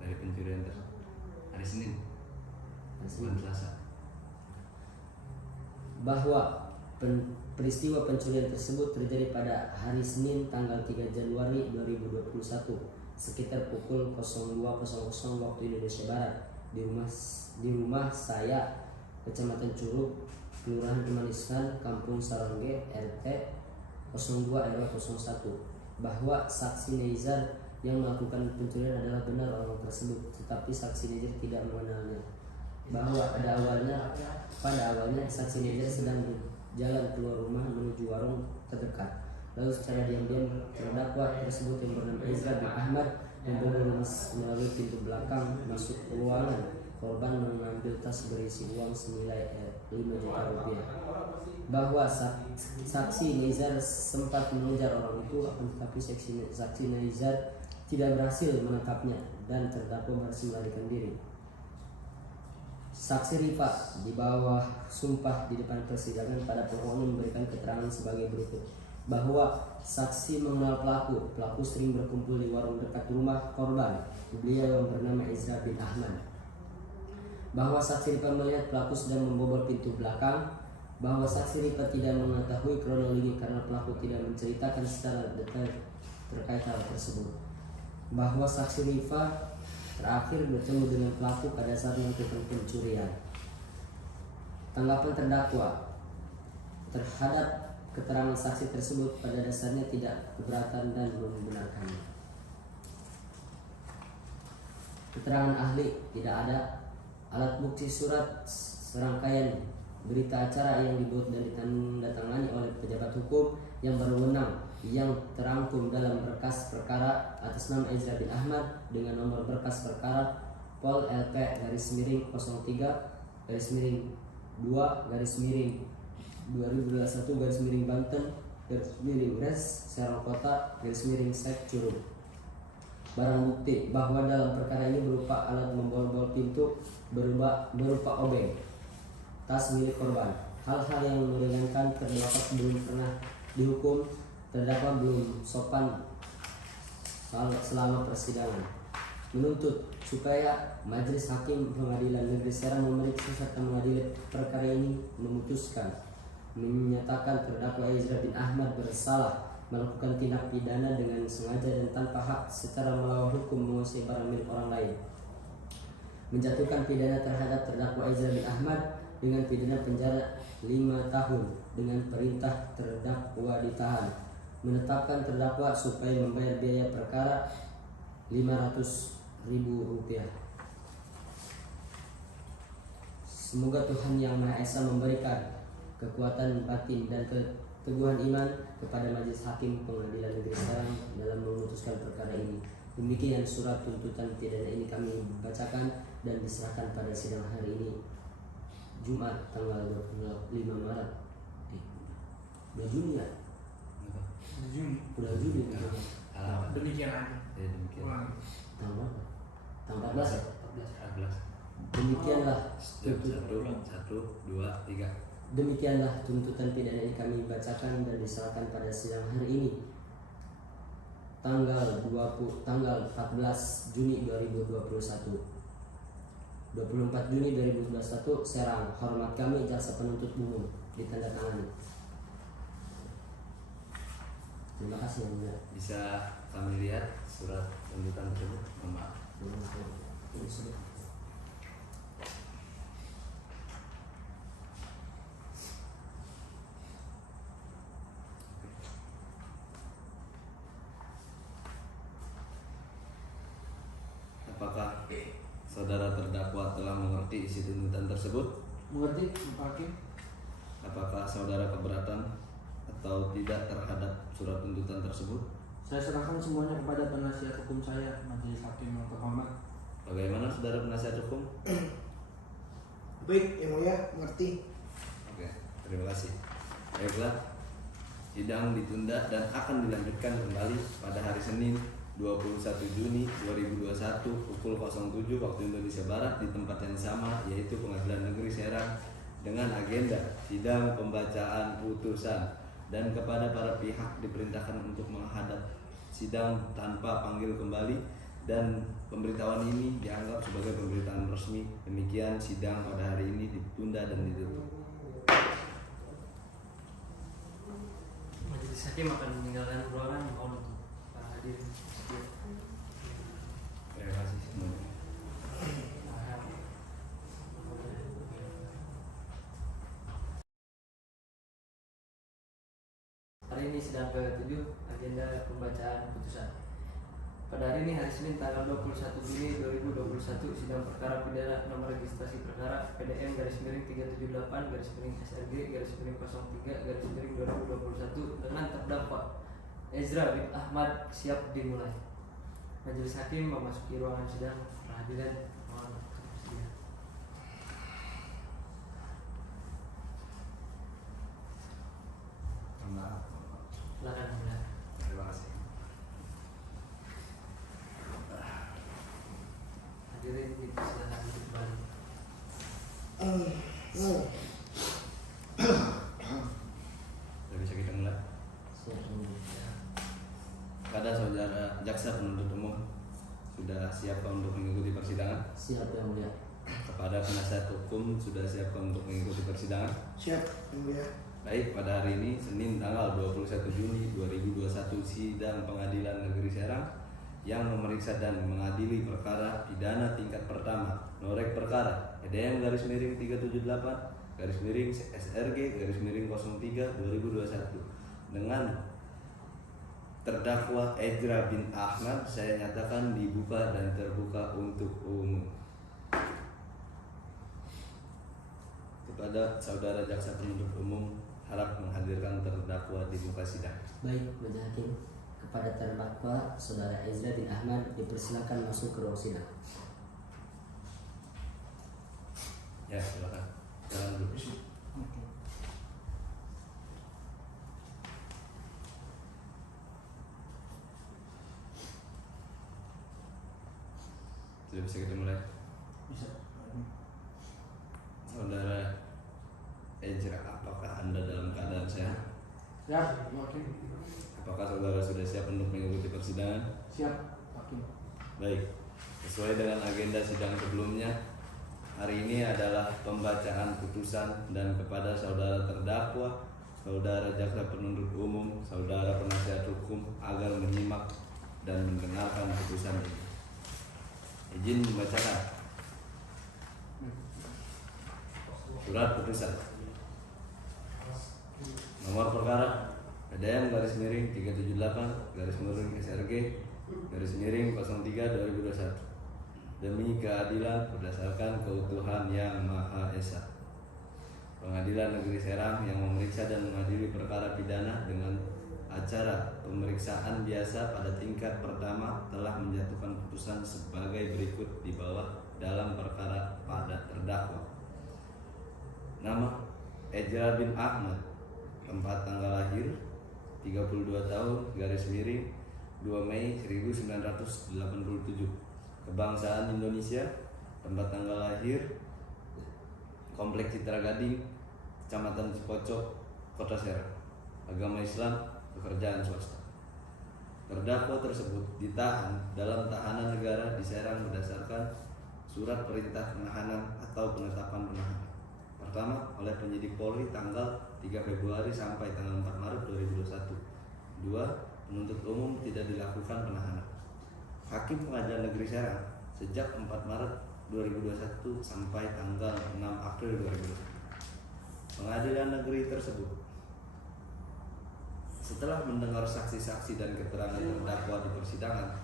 dari pencurian tersebut hari Senin, bukan Selasa. Bahwa peristiwa pencurian tersebut terjadi pada hari Senin tanggal 3 Januari 2021 sekitar pukul 02.00 waktu Indonesia Barat di rumah saya, Kecamatan Curug, Kelurahan Kemaniskan, Kampung Sarangge, RT 02 RW 01. Bahwa saksi Neizar yang melakukan pencurian adalah benar orang tersebut, tetapi saksi Neizar tidak mengenalnya. Bahwa pada awalnya saksi Neizar sedang berjalan keluar rumah menuju warung terdekat. Lalu secara diam-diam terdakwa tersebut yang bernama Ezra bin Ahmad membobol melalui pintu belakang masuk ke ruangan korban mengambil tas berisi uang senilai 5 juta rupiah. Bahwa saksi Neizar sempat mengejar orang itu, akan tetapi saksi Neizar tidak berhasil menangkapnya dan terdakwa berhasil melarikan diri. Saksi Rifa di bawah sumpah di depan persidangan pada pokoknya memberikan keterangan sebagai berikut. Bahwa saksi mengenal pelaku sering berkumpul di warung dekat rumah korban, beliau yang bernama Ezra bin Ahmad. Bahwa saksi Rifa melihat pelaku sedang membobol pintu belakang. Bahwa saksi Rifa tidak mengetahui kronologi karena pelaku tidak menceritakan secara detail terkait hal tersebut. Bahwa saksi Rifa terakhir bertemu dengan pelaku pada saat melakukan pencurian. Tanggapan terdakwa terhadap keterangan saksi tersebut pada dasarnya tidak keberatan dan membenarkannya. Keterangan ahli tidak ada. Alat bukti surat serangkaian berita acara yang dibuat dan ditandatangani oleh pejabat hukum yang berwenang yang terangkum dalam berkas perkara atas nama Ezra bin Ahmad dengan nomor berkas perkara Pol LP _03 _2 2021 Banten Res Serang Kota Sek Curug. Barang bukti bahwa dalam perkara ini berupa alat membobol pintu berupa obeng, tas milik korban. Hal-hal yang meringankan terdakwa belum pernah dihukum. Terdakwa belum sopan selama persidangan. Menuntut supaya Majelis Hakim Pengadilan Negeri Serang memeriksa serta mengadili perkara ini, menyatakan terdakwa Ezra bin Ahmad bersalah melakukan tindak pidana dengan sengaja dan tanpa hak secara melawan hukum menguasai barang milik orang lain. Menjatuhkan pidana terhadap terdakwa Ezra bin Ahmad dengan pidana penjara 5 tahun dengan perintah terdakwa ditahan. Menetapkan terdakwa supaya membayar biaya perkara 500.000 rupiah. Semoga Tuhan Yang Maha Esa memberikan kekuatan batin dan keteguhan iman kepada Majelis Hakim Pengadilan Negeri Serang dalam memutuskan perkara ini. Demikian surat tuntutan pidana ini kami bacakan dan diserahkan pada sidang hari ini, Jumat tanggal 25 Maret. Udah Juni ya? Udah Juni. Demikian aja. Ya, demikian. Tanggal berapa? Tanggal 14 ya? 14. Demikianlah Satu, dua, tiga. Demikianlah tuntutan pidana yang kami bacakan dan diserahkan pada sidang hari ini, tanggal 14 Juni 2021. 24 Juni 2021 Serang. Hormat kami jaksa penuntut umum, ditandatangani. Terima kasih yang mulia. Bisa kami lihat surat tuntutan tersebut? Maaf. Ini sudah. Apakah saudara terdakwa telah mengerti isi tuntutan tersebut? Mengerti, Pak Hakim? Apakah saudara keberatan atau tidak terhadap surat tuntutan tersebut? Saya serahkan semuanya kepada penasihat hukum saya, Majelis Hakim yang terhormat. Bagaimana saudara penasihat hukum? Baik, yang mulia, mengerti. Oke, terima kasih. Baiklah, sidang ditunda dan akan dilanjutkan kembali pada hari Senin 21 Juni 2021 pukul 07 waktu Indonesia Barat di tempat yang sama, yaitu Pengadilan Negeri Serang, dengan agenda sidang pembacaan putusan, dan kepada para pihak diperintahkan untuk menghadap sidang tanpa panggil kembali, dan pemberitahuan ini dianggap sebagai pemberitaan resmi. Demikian sidang pada hari ini ditunda dan ditutup. Majelis Hakim akan meninggalkan ruangan, mohon untuk para hadirin. Terima kasih semuanya. Hari ini sidang ke-7, agenda pembacaan putusan. Pada hari ini, hari Senin tanggal 21 Juni 2021, sidang perkara pidana nomor registrasi perkara PDM /3/SRG/03/03 dengan terdakwa Ezra bin Ahmad siap dimulai. Majelis Hakim memasuki ruangan sidang. Perhadiran mohon bersedia. Silakan mulai. Terima kasih. Hadirin dipersilakan duduk kembali. Sudah bisa kita mulai. Siap yang mulia. Pada saudara jaksa penuntut umum, sudah siapkah untuk mengikuti persidangan? Siap yang mulia. Kepada penasihat hukum, sudah siapkah untuk mengikuti persidangan? Siap, yang mulia. Baik, pada hari ini Senin tanggal 21 Juni 2021, sidang Pengadilan Negeri Serang yang memeriksa dan mengadili perkara pidana tingkat pertama, norek perkara PDM /378 SRG /03 2021 dengan terdakwa Ezra bin Ahmad, saya nyatakan dibuka dan terbuka untuk umum. Kepada saudara jaksa penuntut umum, harap menghadirkan terdakwa di muka sidang. Baik, Majelis Hakim. Kepada terdakwa Saudara Ezra bin Ahmad dipersilakan masuk ke ruang sidang. Ya, silakan. Jalan dulu. Sudah bisa kita mulai. Bisa. Saudara Ezra, apakah Anda dalam keadaan sehat? Siap, Hakim. Apakah saudara sudah siap untuk mengikuti persidangan? Siap, Hakim. Baik, sesuai dengan agenda sidang sebelumnya, hari ini adalah pembacaan putusan, dan kepada saudara terdakwa, saudara jaksa penuntut umum, saudara penasihat hukum agar menyimak dan mendengarkan putusan ini. Izin membacakan surat putusan. Nomor perkara PDM /378 SRG /03/2021 demi keadilan berdasarkan keutuhan Yang Maha Esa. Pengadilan Negeri Serang yang memeriksa dan mengadili perkara pidana dengan acara pemeriksaan biasa pada tingkat pertama telah menjatuhkan putusan sebagai berikut di bawah dalam perkara pada terdakwa. Nama Ezra bin Ahmad, tempat tanggal lahir 32 tahun /2 Mei 1987, kebangsaan Indonesia, tempat tanggal lahir Komplek Citra Gading, Kecamatan Cipocok, Kota Serang, agama Islam, pekerjaan swasta. Terdakwa tersebut ditahan dalam tahanan negara di Serang berdasarkan surat perintah penahanan atau penetapan penahanan. Pertama, oleh penyidik Polri tanggal 3 Februari sampai tanggal 4 Maret 2021. 2. Penuntut umum tidak dilakukan penahanan. Hakim Pengadilan Negeri Serang sejak 4 Maret 2021 sampai tanggal 6 April 2021. Pengadilan negeri tersebut setelah mendengar saksi-saksi dan keterangan terdakwa di persidangan,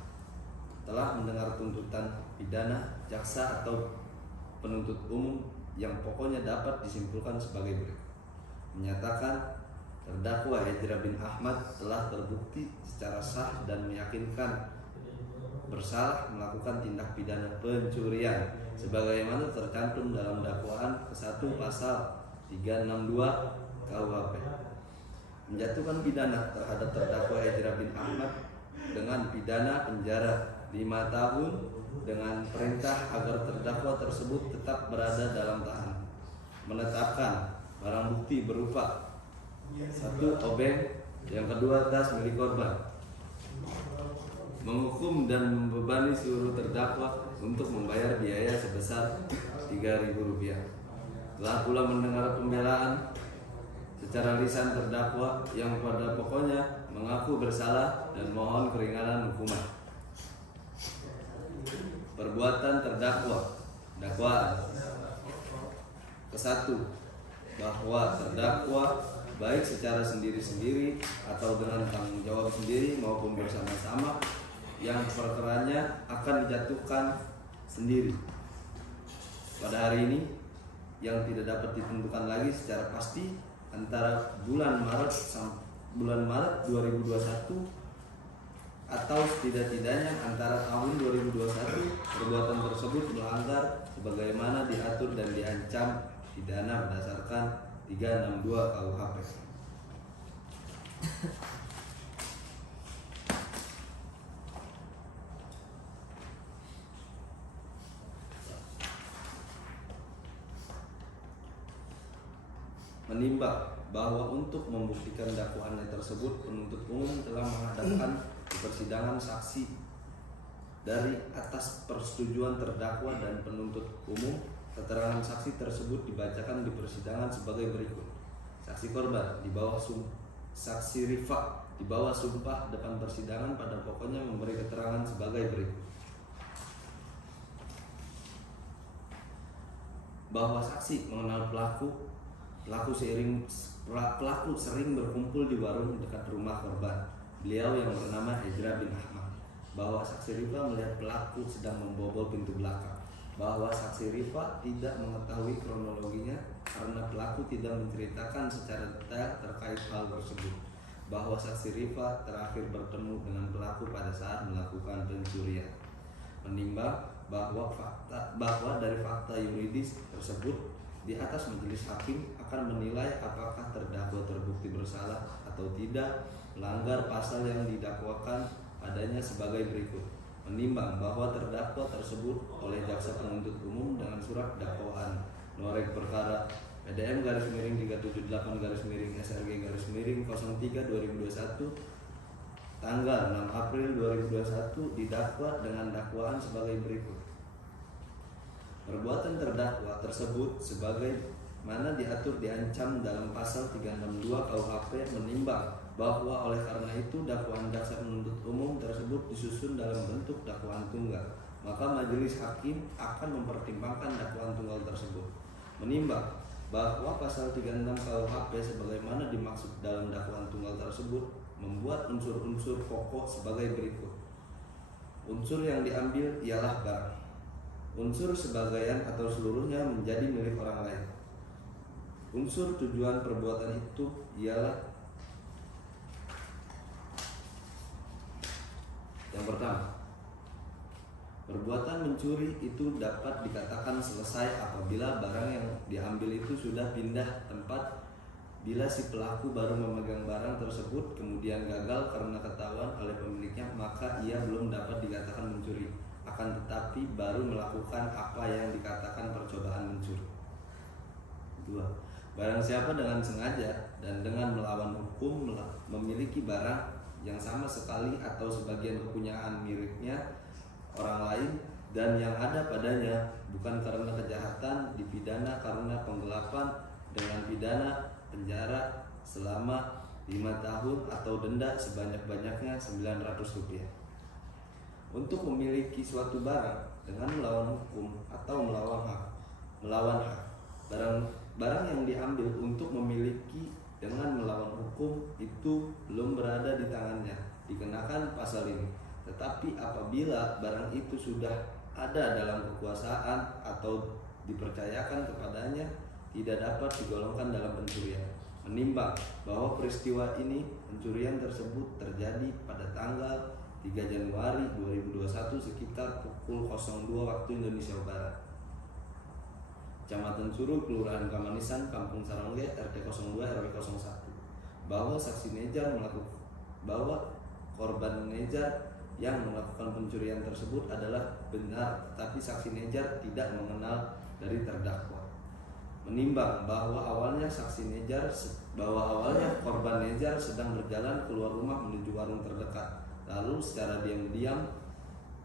telah mendengar tuntutan pidana jaksa atau penuntut umum yang pokoknya dapat disimpulkan sebagai berikut. menyatakan terdakwa Ezra bin Ahmad telah terbukti secara sah dan meyakinkan bersalah melakukan tindak pidana pencurian sebagaimana tercantum dalam dakwaan ke-1 pasal 362 KUHP, menjatuhkan pidana terhadap terdakwa Ezra bin Ahmad dengan pidana penjara 5 tahun dengan perintah agar terdakwa tersebut tetap berada dalam tahanan, menetapkan barang bukti berupa 1 obeng, yang kedua tas milik korban, menghukum dan membebani seluruh terdakwa untuk membayar biaya sebesar Rp3.000. Telah pula mendengar pembelaan secara lisan terdakwa yang pada pokoknya mengaku bersalah dan mohon keringanan hukuman. Perbuatan terdakwa. Dakwaan ke-1, bahwa terdakwa baik secara sendiri-sendiri atau dengan tanggung jawab sendiri maupun bersama-sama yang perkaranya akan dijatuhkan sendiri pada hari ini yang tidak dapat ditentukan lagi secara pasti antara bulan Maret 2021 atau setidak-tidaknya antara tahun 2021. Perbuatan tersebut melanggar sebagaimana diatur dan diancam pidana berdasarkan 362 KUHP. Menimbang bahwa untuk membuktikan dakwaannya tersebut, penuntut umum telah menghadapkan di persidangan saksi dari atas persetujuan terdakwa dan penuntut umum. Keterangan saksi tersebut dibacakan di persidangan sebagai berikut. Saksi korban di bawah saksi Rifa di bawah sumpah depan persidangan pada pokoknya memberi keterangan sebagai berikut. Bahwa saksi mengenal pelaku sering berkumpul di warung dekat rumah korban, beliau yang bernama Ezra bin Ahmad. Bahwa saksi Rifa melihat pelaku sedang membobol pintu belakang. Bahwa saksi Rifa tidak mengetahui kronologinya karena pelaku tidak menceritakan secara detail terkait hal tersebut. Bahwa saksi Rifa terakhir bertemu dengan pelaku pada saat melakukan pencurian. Menimbang bahwa dari fakta yuridis tersebut, di atas majelis hakim akan menilai apakah terdakwa terbukti bersalah atau tidak melanggar pasal yang didakwakan padanya sebagai berikut. Menimbang bahwa terdakwa tersebut oleh jaksa penuntut umum dengan surat dakwaan Norek perkara PDM /378/SRG/03/2021 tanggal 6 April 2021 didakwa dengan dakwaan sebagai berikut. Perbuatan terdakwa tersebut sebagai mana diatur diancam dalam pasal 362 KUHP, menimbang bahwa oleh karena itu dakwaan jaksa penuntut umum tersebut disusun dalam bentuk dakwaan tunggal, maka majelis hakim akan mempertimbangkan dakwaan tunggal tersebut. Menimbang bahwa pasal 36 KUHP sebagaimana dimaksud dalam dakwaan tunggal tersebut membuat unsur-unsur pokok sebagai berikut. Unsur yang diambil ialah barang. Unsur sebagian atau seluruhnya menjadi milik orang lain. Unsur tujuan perbuatan itu ialah yang pertama, perbuatan mencuri itu dapat dikatakan selesai apabila barang yang diambil itu sudah pindah tempat. Bila si pelaku baru memegang barang tersebut kemudian gagal karena ketahuan oleh pemiliknya, maka ia belum dapat dikatakan mencuri, akan tetapi baru melakukan apa yang dikatakan percobaan mencuri. 2. Barang siapa dengan sengaja dan dengan melawan hukum memiliki barang yang sama sekali atau sebagian kepunyaan miliknya orang lain dan yang ada padanya bukan karena kejahatan, dipidana karena penggelapan dengan pidana penjara selama 5 tahun atau denda sebanyak-banyaknya Rp900. Untuk memiliki suatu barang dengan melawan hukum atau melawan hak, barang yang diambil untuk memiliki dengan melawan hukum itu belum berada di tangannya dikenakan pasal ini. Tetapi apabila barang itu sudah ada dalam kekuasaan atau dipercayakan kepadanya, tidak dapat digolongkan dalam pencurian. menimbang bahwa peristiwa ini pencurian tersebut terjadi pada tanggal 3 Januari 2021 sekitar pukul 02 waktu Indonesia Barat. Kecamatan Curug, Kelurahan Kamanisan, Kampung Sarangge, RT 02 RW 01. Bahwa saksi Nejar bahwa korban Nejar yang melakukan pencurian tersebut adalah benar, tetapi saksi Nejar tidak mengenal dari terdakwa. Menimbang bahwa awalnya korban Nejar sedang berjalan keluar rumah menuju warung terdekat. Lalu secara diam-diam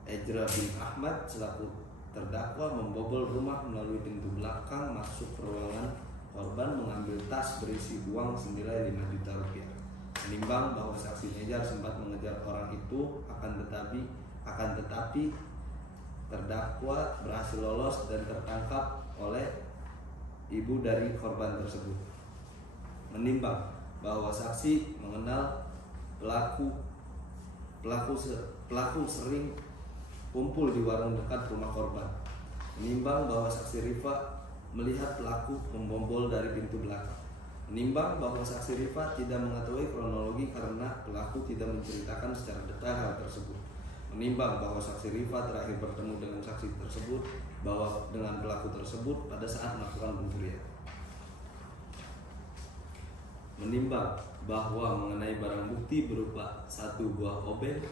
Ezra bin Ahmad selaku terdakwa membobol rumah melalui pintu belakang masuk ke ruangan korban, mengambil tas berisi uang senilai 5 juta rupiah. Menimbang bahwa saksi Nejar sempat mengejar orang itu, akan tetapi terdakwa berhasil lolos dan tertangkap oleh ibu dari korban tersebut. Menimbang bahwa saksi mengenal pelaku sering kumpul di warung dekat rumah korban. Menimbang bahwa saksi Rifa melihat pelaku membobol dari pintu belakang. Menimbang bahwa saksi Rifa tidak mengetahui kronologi karena pelaku tidak menceritakan secara detail hal tersebut. Menimbang bahwa saksi Rifa terakhir bertemu dengan saksi tersebut dengan pelaku tersebut pada saat melakukan pencurian. Menimbang bahwa mengenai barang bukti berupa 1 buah obeng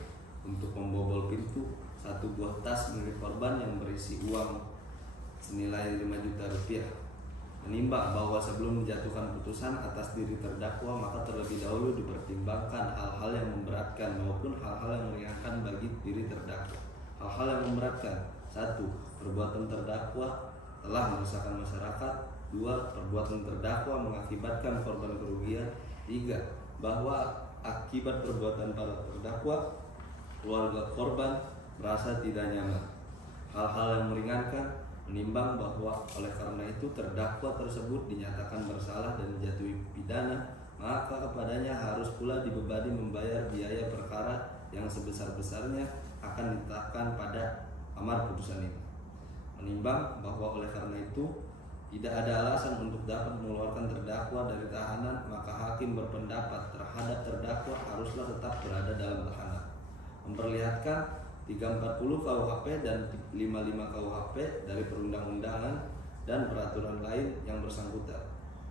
untuk membobol pintu, 1 buah tas milik korban yang berisi uang senilai 5 juta rupiah. Menimbang bahwa sebelum menjatuhkan putusan atas diri terdakwa, maka terlebih dahulu dipertimbangkan hal-hal yang memberatkan maupun hal-hal yang meringankan bagi diri terdakwa. Hal-hal yang memberatkan: 1. Perbuatan terdakwa telah meresahkan masyarakat. 2. Perbuatan terdakwa mengakibatkan korban kerugian. 3. Bahwa akibat perbuatan para terdakwa, keluarga korban merasa tidak nyaman. Hal-hal yang meringankan: menimbang bahwa oleh karena itu terdakwa tersebut dinyatakan bersalah dan dijatuhi pidana, maka kepadanya harus pula dibebani membayar biaya perkara yang sebesar-besarnya akan ditetapkan pada amar putusan ini. Menimbang bahwa oleh karena itu tidak ada alasan untuk dapat mengeluarkan terdakwa dari tahanan, maka hakim berpendapat terhadap terdakwa haruslah tetap berada dalam tahanan. Memperlihatkan 340 KUHP dan 55 KUHP dari perundang-undangan dan peraturan lain yang bersangkutan.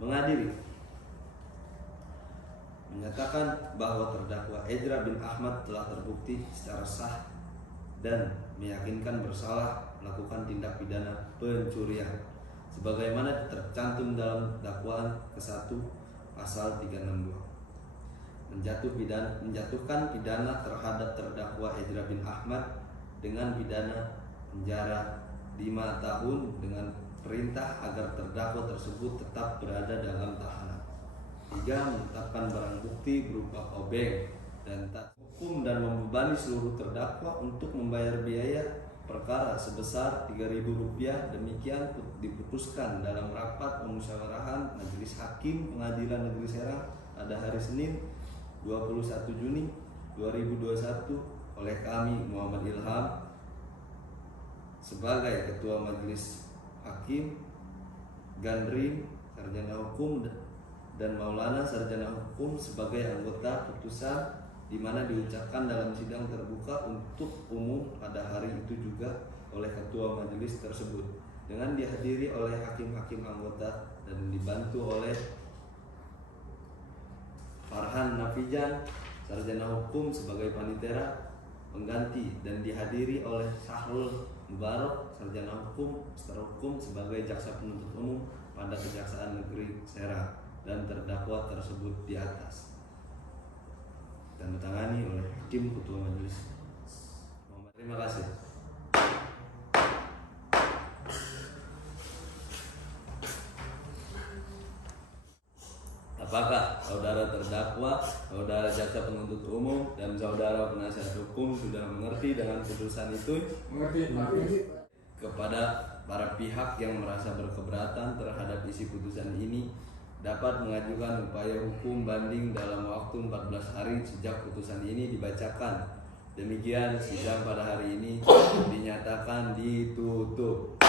Mengadili menyatakan bahwa terdakwa Ezra bin Ahmad telah terbukti secara sah dan meyakinkan bersalah melakukan tindak pidana pencurian sebagaimana tercantum dalam dakwaan ke-1 pasal 362. Menjatuhkan pidana terhadap terdakwa Ezra bin Ahmad dengan pidana penjara 5 tahun dengan perintah agar terdakwa tersebut tetap berada dalam tahanan. 3. Menetapkan barang bukti berupa obeng dan tas hukum dan membebani seluruh terdakwa untuk membayar biaya perkara sebesar Rp3.000. Demikian diputuskan dalam rapat pemusyawarahan Majelis Hakim Pengadilan Negeri Serang pada hari Senin 21 Juni 2021 oleh kami Muhammad Ilham sebagai Ketua Majelis Hakim, Gandri Sarjana Hukum dan Maulana Sarjana Hukum sebagai anggota putusan, di mana diucapkan dalam sidang terbuka untuk umum pada hari itu juga oleh Ketua Majelis tersebut dengan dihadiri oleh hakim-hakim anggota dan dibantu oleh Farhan Nafijan, Sarjana Hukum sebagai panitera pengganti dan dihadiri oleh Sahrul Mubarak, Sarjana Hukum, Master Hukum sebagai jaksa penuntut umum pada Kejaksaan Negeri Serang dan terdakwa tersebut di atas. Ditandatangani oleh Hakim Ketua Majelis. Terima kasih. Apakah saudara terdakwa, saudara jaksa penuntut umum, dan saudara penasihat hukum sudah mengerti dengan putusan itu? Mengerti. Kepada para pihak yang merasa berkeberatan terhadap isi putusan ini, dapat mengajukan upaya hukum banding dalam waktu 14 hari sejak putusan ini dibacakan. Demikian sidang pada hari ini dinyatakan ditutup.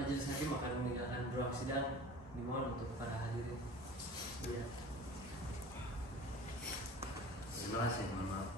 majelis hakim akan meninggalkan ruang sidang. Dimohon untuk para hadirin. Iya. Terima kasih, mohon maaf.